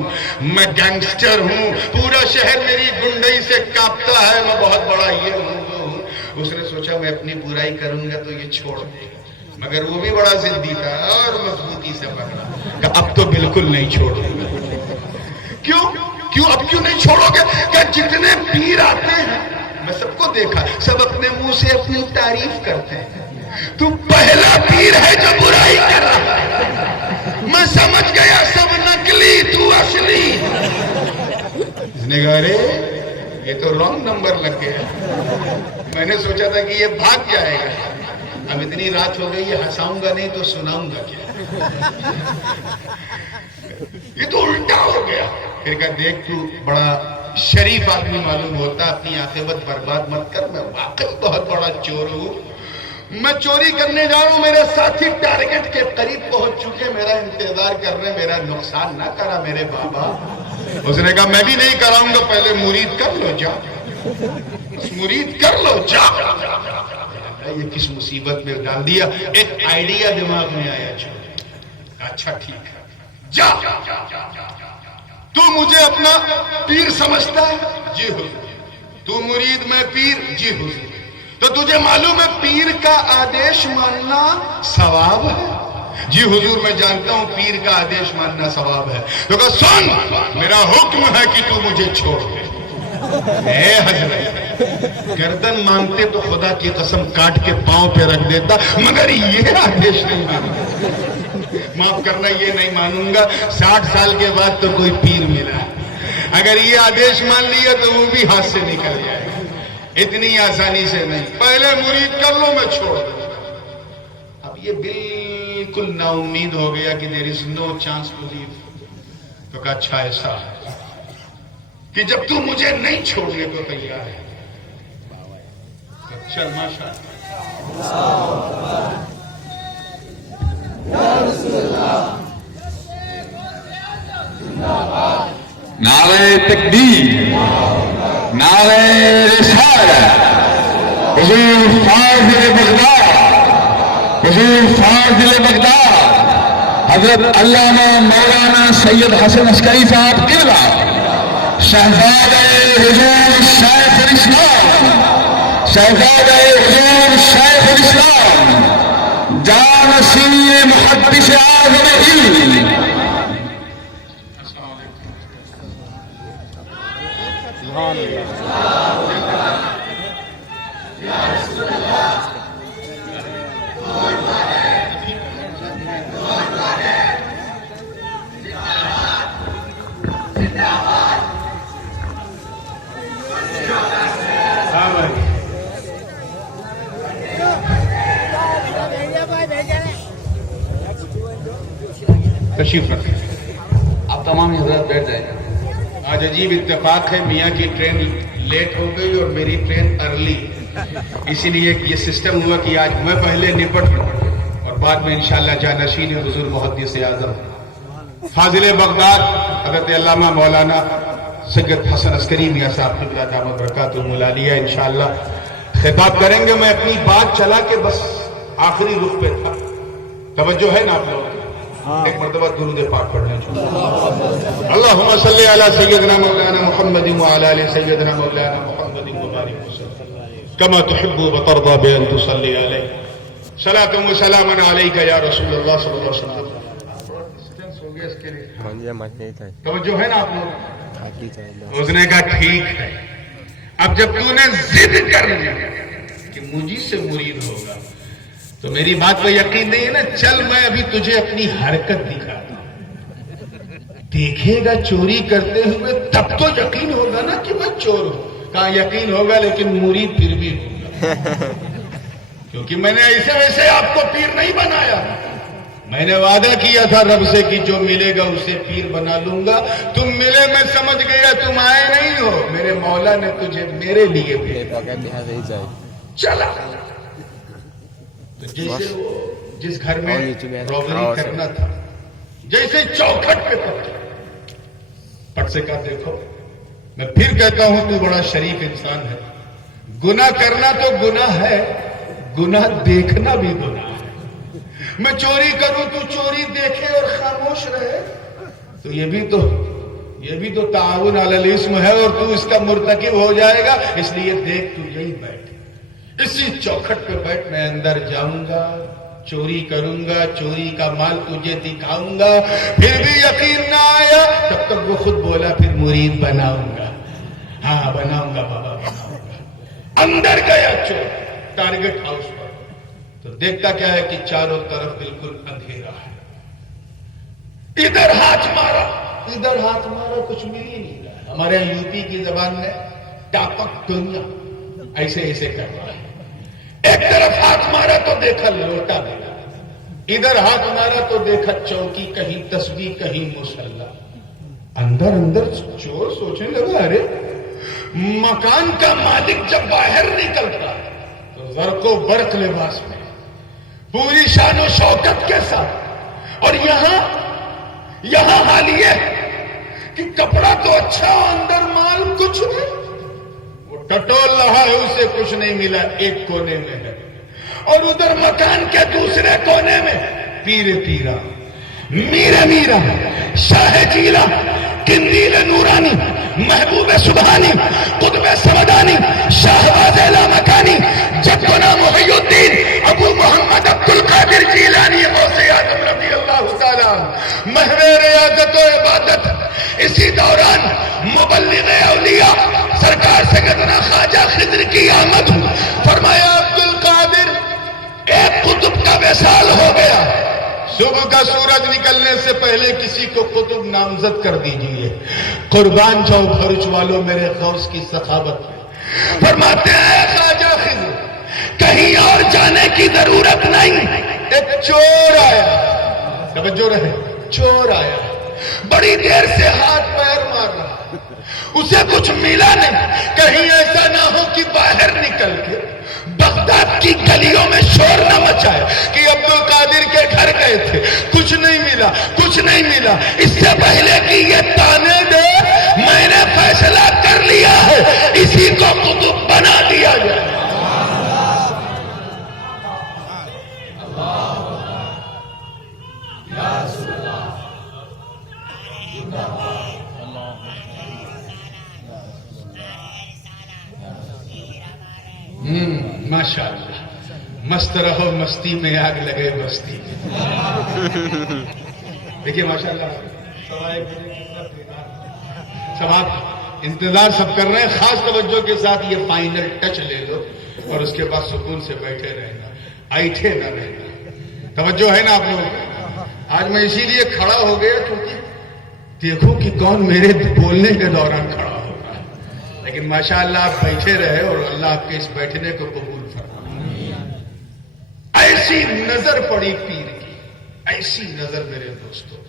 میں گینگسٹر ہوں، پورا شہر میری گنڈئی سے کانپتا ہے، میں بہت بڑا یہ ہوں وہ ہوں. اس نے سوچا میں اپنی برائی کروں گا تو یہ چھوڑ دے گا، مگر وہ بھی بڑا ضدی تھا اور مضبوطی سے پکڑا کہ اب تو بالکل نہیں چھوڑوں گا. کیوں کیوں اب کیوں نہیں چھوڑو گے؟ کہ جتنے پیر آتے ہیں میں سب کو دیکھا، سب اپنے منہ سے اپنی تعریف کرتے ہیں، تو پہلا پیر ہے جو برائی کر رہا ہے۔ میں سمجھ گیا سب نکلی تو اصلی۔ اس نے کہا ارے یہ تو رانگ نمبر لگ گیا، میں نے سوچا تھا کہ یہ بھاگ جائے گا، اب اتنی رات ہو گئی، یہ ہنساؤں گا نہیں تو سناؤں گا کیا؟ یہ تو الٹا ہو گیا۔ پھر کہا دیکھ تو بڑا شریف آدمی معلوم ہوتا، اپنی عاقبت برباد مت کر، میں واقعی بہت بڑا چور ہوں، میں چوری کرنے جا رہا ہوں، میرے ساتھی ٹارگٹ کے قریب پہنچ چکے، میرا انتظار کر رہے، میرا نقصان نہ کرا میرے بابا۔ اس نے کہا میں بھی نہیں کراؤں گا، پہلے مرید کر لو، جا مرید کر لو، جا۔ یہ کس مصیبت میں ڈال دیا، ایک آئیڈیا دماغ میں آیا، اچھا ٹھیک ہے جا، تو مجھے اپنا پیر سمجھتا ہے؟ جی حضور۔ تو مرید میں پیر؟ جی حضور۔ تو تجھے معلوم ہے پیر کا آدیش ماننا ثواب ہے؟ جی حضور میں جانتا ہوں پیر کا آدیش ماننا ثواب ہے۔ تو کہا سن، میرا حکم ہے کہ تو مجھے چھوڑ دے۔ اے حضرت، گردن مانگتے تو خدا کی قسم کاٹ کے پاؤں پہ رکھ دیتا، مگر یہ آدیش نہیں مانوں، معاف کرنا یہ نہیں مانوں گا۔ 60 سال کے بعد تو کوئی پیر ملا، اگر یہ آدیش مان لیا تو وہ بھی ہاتھ سے نکل جائے گا، اتنی آسانی سے نہیں، پہلے مرید کر لو میں چھوڑ دوں گا۔ اب یہ بالکل نا امید ہو گیا کہ there is no chance to leave۔ تو کہا اچھا ایسا ہے کہ جب تو مجھے نہیں چھوڑنے کو تیار ہے تو چل ماشاء نعرہ تکبیر، نعرہ رسالت، حضور فاضل بغداد، حضور فاضل بغداد حضرت علامہ مولانا سید حسن عسکری صاحب قبلہ، شہزادہ حضور شیخ الاسلام، شہزادہ حضور شیخ الاسلام، جانشین محدث اعظم علم، سبحان اللہ۔ تشریف رکھیں۔ آپ تمام حضرات بیٹھ جائیں۔ آج عجیب اتفاق ہے، میاں کی ٹرین لیٹ ہو گئی اور میری ٹرین ارلی، اسی لیے یہ سسٹم ہوا کہ آج میں پہلے نپٹ لوں اور بعد میں انشاءاللہ جانشین حضور محدث اعظم فاضل بغداد حضرت علامہ مولانا سید حسن عسکری میاں صاحب قبلہ دامت برکاتہ العالیہ انشاءاللہ خطاب کریں گے۔ میں اپنی بات چلا کے بس آخری رخ پہ تھا، توجہ ہے نا آپ لوگ؟ ایک مرتبہ درود پاک پڑھنے چاہیے۔ اللہم صلی علی سیدنا مولانا محمد وعلی آل سیدنا مولانا محمد وبارک وسلم کما تحب وترضى بان تصلی علیہ صلاۃ و سلام علیک یا رسول اللہ صلی اللہ علیہ وسلم۔ توجہ ہے نا آپ لوگ؟ اس نے کہا ٹھیک ہے، اب جب تو نے ضد کر لی کہ مجھے سے مرید ہوگا تو میری بات پہ یقین نہیں ہے نا، چل میں ابھی تجھے اپنی حرکت دکھاتا ہوں، دیکھے گا چوری کرتے ہوئے تب تو یقین ہوگا نا کہ میں چور ہوں۔ کہا یقین ہوگا لیکن مرید پھر بھی ہوگا، کیونکہ میں نے ایسے ویسے آپ کو پیر نہیں بنایا، میں نے وعدہ کیا تھا رب سے کہ جو ملے گا اسے پیر بنا لوں گا۔ تم ملے میں سمجھ گیا تم آئے نہیں ہو، میرے مولا نے تجھے میرے لیے بھیجا۔ چلا تو جیسے وہ جس گھر میں رابری کرنا تھا، جیسے چوکھٹ پہ پٹ سے کہا دیکھو میں پھر کہتا ہوں تو بڑا شریف انسان ہے، گناہ کرنا تو گناہ ہے، گناہ دیکھنا بھی گناہ ہے۔ میں چوری کروں تو چوری دیکھے اور خاموش رہے تو یہ بھی تو تعاون علی الاسم ہے اور تو اس کا مرتکب ہو جائے گا، اس لیے دیکھ تو یہی بیٹھ، اسی چوکھٹ پہ بیٹھ، میں اندر جاؤں گا چوری کروں گا، چوری کا مال تجھے دکھاؤں گا، پھر بھی یقین نہ آیا، تب تک وہ خود بولا پھر مرید بناؤں گا، ہاں بناؤں گا بابا بناؤں گا۔ اندر گیا چور ٹارگٹ ہاؤس پر، تو دیکھتا کیا ہے کہ چاروں طرف بالکل اندھیرا ہے۔ ادھر ہاتھ مارا ادھر ہاتھ مارا، کچھ مل ہی نہیں رہا۔ ہمارے یہاں یو پی کی زبان میں ٹاپک دنیا ایسے ایسے کر رہا ہے۔ ایک طرف ہاتھ مارا تو دیکھا لوٹا ملا، ادھر ہاتھ مارا تو دیکھا چوکی کہیں تسبیح کہیں مسلح۔ اندر اندر چور سوچنے لگا ارے مکان کا مالک جب باہر نکلتا تو زرق و برق لباس میں پوری شان و شوکت کے ساتھ، اور یہاں حال یہ کہ کپڑا تو اچھا اندر مال کچھ نہیں، وہ ٹٹول رہا ہے اسے کچھ نہیں ملا، ایک کونے میں ہے، اور ادھر مکان کے دوسرے کونے میں پیر پیرا میرا میرا شاہ جیلا قندیل نورانی محبوب سبحانی قطب سمدانی شاہباز لامکانی جدنا محی الدین ابو محمد عبد القادر جیلانی غوث اعظم رضی اللہ تعالی محو ریاضت و عبادت۔ اسی دوران مبلغ اولیاء سرکار سیدنا خواجہ خضر کی آمد، فرمایا عبد القادر ایک قطب کا وصال ہو گیا، صبح کا سورج نکلنے سے پہلے کسی کو قطب نامزد کر دیجئے۔ قربان جاؤ بھرچ والوں میرے غوث کی سخاوت میں۔ فرماتے ہیں خواجہ خضر کہیں اور جانے کی ضرورت نہیں، ایک چور آیا، توجہ رہے، چور آیا، بڑی دیر سے ہاتھ پیر مار رہا، اسے کچھ ملا نہیں، کہیں ایسا نہ ہو کہ باہر نکل کے بغداد کی گلیوں میں شور نہ مچائے کہ عبد القادر کے گھر گئے تھے، کچھ نہیں ملا، کچھ نہیں ملا۔ اس سے پہلے کہ یہ تانے دے میں نے فیصلہ کر لیا ہے اسی کو قطب بنا دیا جائے۔ ماشاء اللہ، مست رہو مستی میں، آگ لگے بستی میں۔ دیکھیے ماشاء اللہ سب آپ انتظار سب کر رہے ہیں، خاص توجہ کے ساتھ یہ فائنل ٹچ لے لو اور اس کے بعد سکون سے بیٹھے رہنا، ایٹھے نہ رہنا۔ توجہ ہے نا آپ لوگ؟ آج میں اسی لیے کھڑا ہو گیا کیونکہ دیکھو کہ کون میرے بولنے کے دوران کھڑا ہوگا، لیکن ماشاءاللہ آپ بیٹھے رہے اور اللہ آپ کے اس بیٹھنے کو قبول فرمائے۔ ایسی نظر پڑی پیر کی، ایسی نظر میرے دوستوں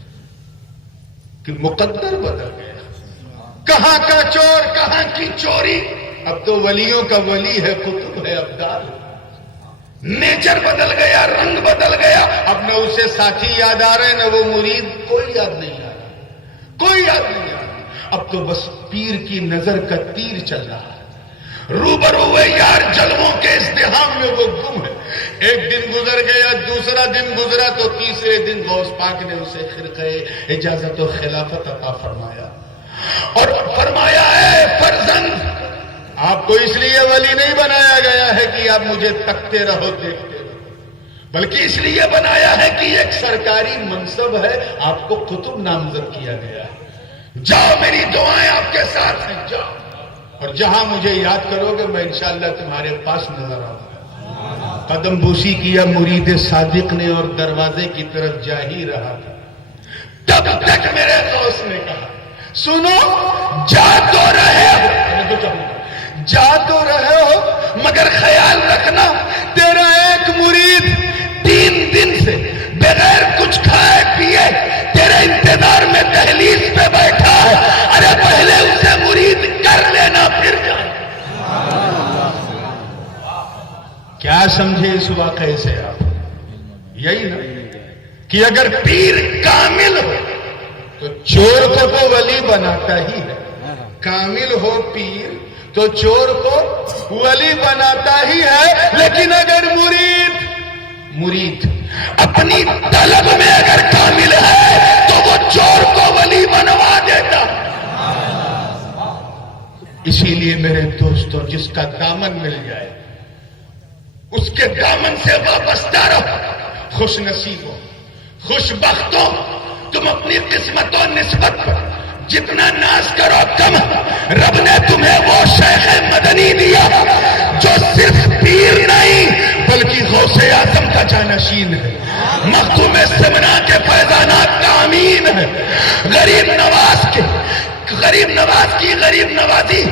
کہ مقدر بدل گیا۔ کہاں کا چور، کہاں کی چوری، اب تو ولیوں کا ولی ہے، قطب ہے، ابدال۔ نیچر بدل گیا، رنگ بدل گیا، اب نہ اسے ساتھی یاد آ رہے نہ وہ مرید، کوئی یاد نہیں آ رہا، کوئی یاد نہیں آ رہا۔ اب تو بس پیر کی نظر کا تیر چل رہا ہے، روبرو ہوئے یار جلووں کے ازدحام میں وہ گم ہے۔ ایک دن گزر گیا، دوسرا دن گزرا تو تیسرے دن غوث پاک نے اسے خرقہ اجازت و خلافت عطا فرمایا اور فرمایا اے فرزند، آپ کو اس لیے ولی نہیں بنایا گیا ہے کہ آپ مجھے تکتے رہو دیکھتے رہو، بلکہ اس لیے بنایا ہے کہ ایک سرکاری منصب ہے، آپ کو قطب نامزد کیا گیا ہے۔ جاؤ، میری دعائیں آپ کے ساتھ ہیں، جاؤ، اور جہاں مجھے یاد کرو گے میں انشاءاللہ تمہارے پاس نظر آؤں گا۔ قدم بوسی کیا مرید صادق نے اور دروازے کی طرف جا ہی رہا تھا، تب تک میرے دوست نے کہا سنو، جا تو رہے ہو، جا تو رہے ہو، مگر خیال رکھنا تیرا ایک مرید 3 دن سے بغیر کچھ کھائے پیے تیرے انتظار میں دہلیز پہ بیٹھا ہے، ارے پہلے اسے مرید کر لینا پھر جا۔ کیا سمجھے اس واقعے سے آپ؟ یہی نا کہ اگر پیر کامل ہو تو چور کو تو ولی بناتا ہی ہے، کامل ہو پیر تو چور کو ولی بناتا ہی ہے، لیکن اگر مرید اپنی طلب میں اگر کامل ہے تو وہ چور کو ولی بنوا دیتا۔ اسی لیے میرے دوستوں، جس کا دامن مل جائے اس کے دامن سے وابستہ رہو، خوش نصیبوں، خوش بختوں، تم اپنی قسمت و نسبت پر جتنا ناز کرو کم، رب نے تمہیں وہ شیخ مدنی دیا جو صرف پیر نہیں بلکہ غوث اعظم کا جانشین ہے، مختوم سمنا کے فیضانات کا امین ہے، غریب نواز کی غریب نوازی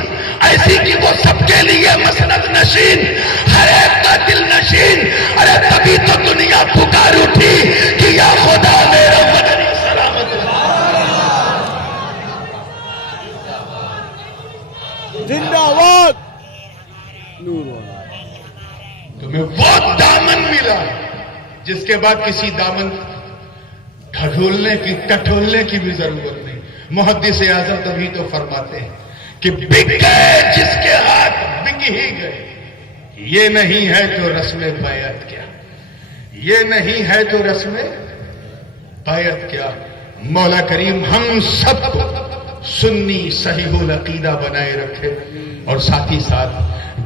ایسی کہ وہ سب کے لیے مسند نشین، ہر ایک کا دل نشین۔ ارے تبھی تو دنیا پکار اٹھی کہ یا خدا میرا مدنی سلامت زندہ باد نور والا۔ تمہیں وہ دامن ملا جس کے بعد کسی دامن ٹٹولنے کی بھی ضرورت نہیں۔ محدث اعظم تبھی تو فرماتے ہیں کہ بک گئے جس کے ہاتھ بک ہی گئے، یہ نہیں ہے تو رسم بیعت کیا، یہ نہیں ہے تو رسم بیعت کیا۔ مولا کریم ہم سب کو سنی صحیح العقیدہ بنائے رکھے، اور ساتھ ہی ساتھ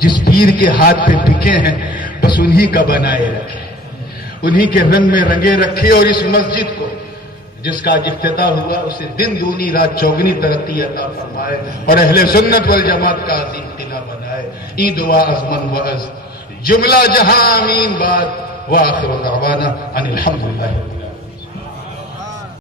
جس پیر کے ہاتھ پہ بکے ہیں بس انہی کا بنائے رکھے، انہی کے رنگ میں رنگے رکھے، اور اس مسجد کو جس کا آج افتتاح ہوا اسے دن دونی رات چوگنی ترقی عطا فرمائے، اور اہل سنت والجماعت کا عظیم قلعہ بنائے۔ این دعا از من و از جملہ جہاں آمین بعد، وآخر دعوانا ان الحمدللہ۔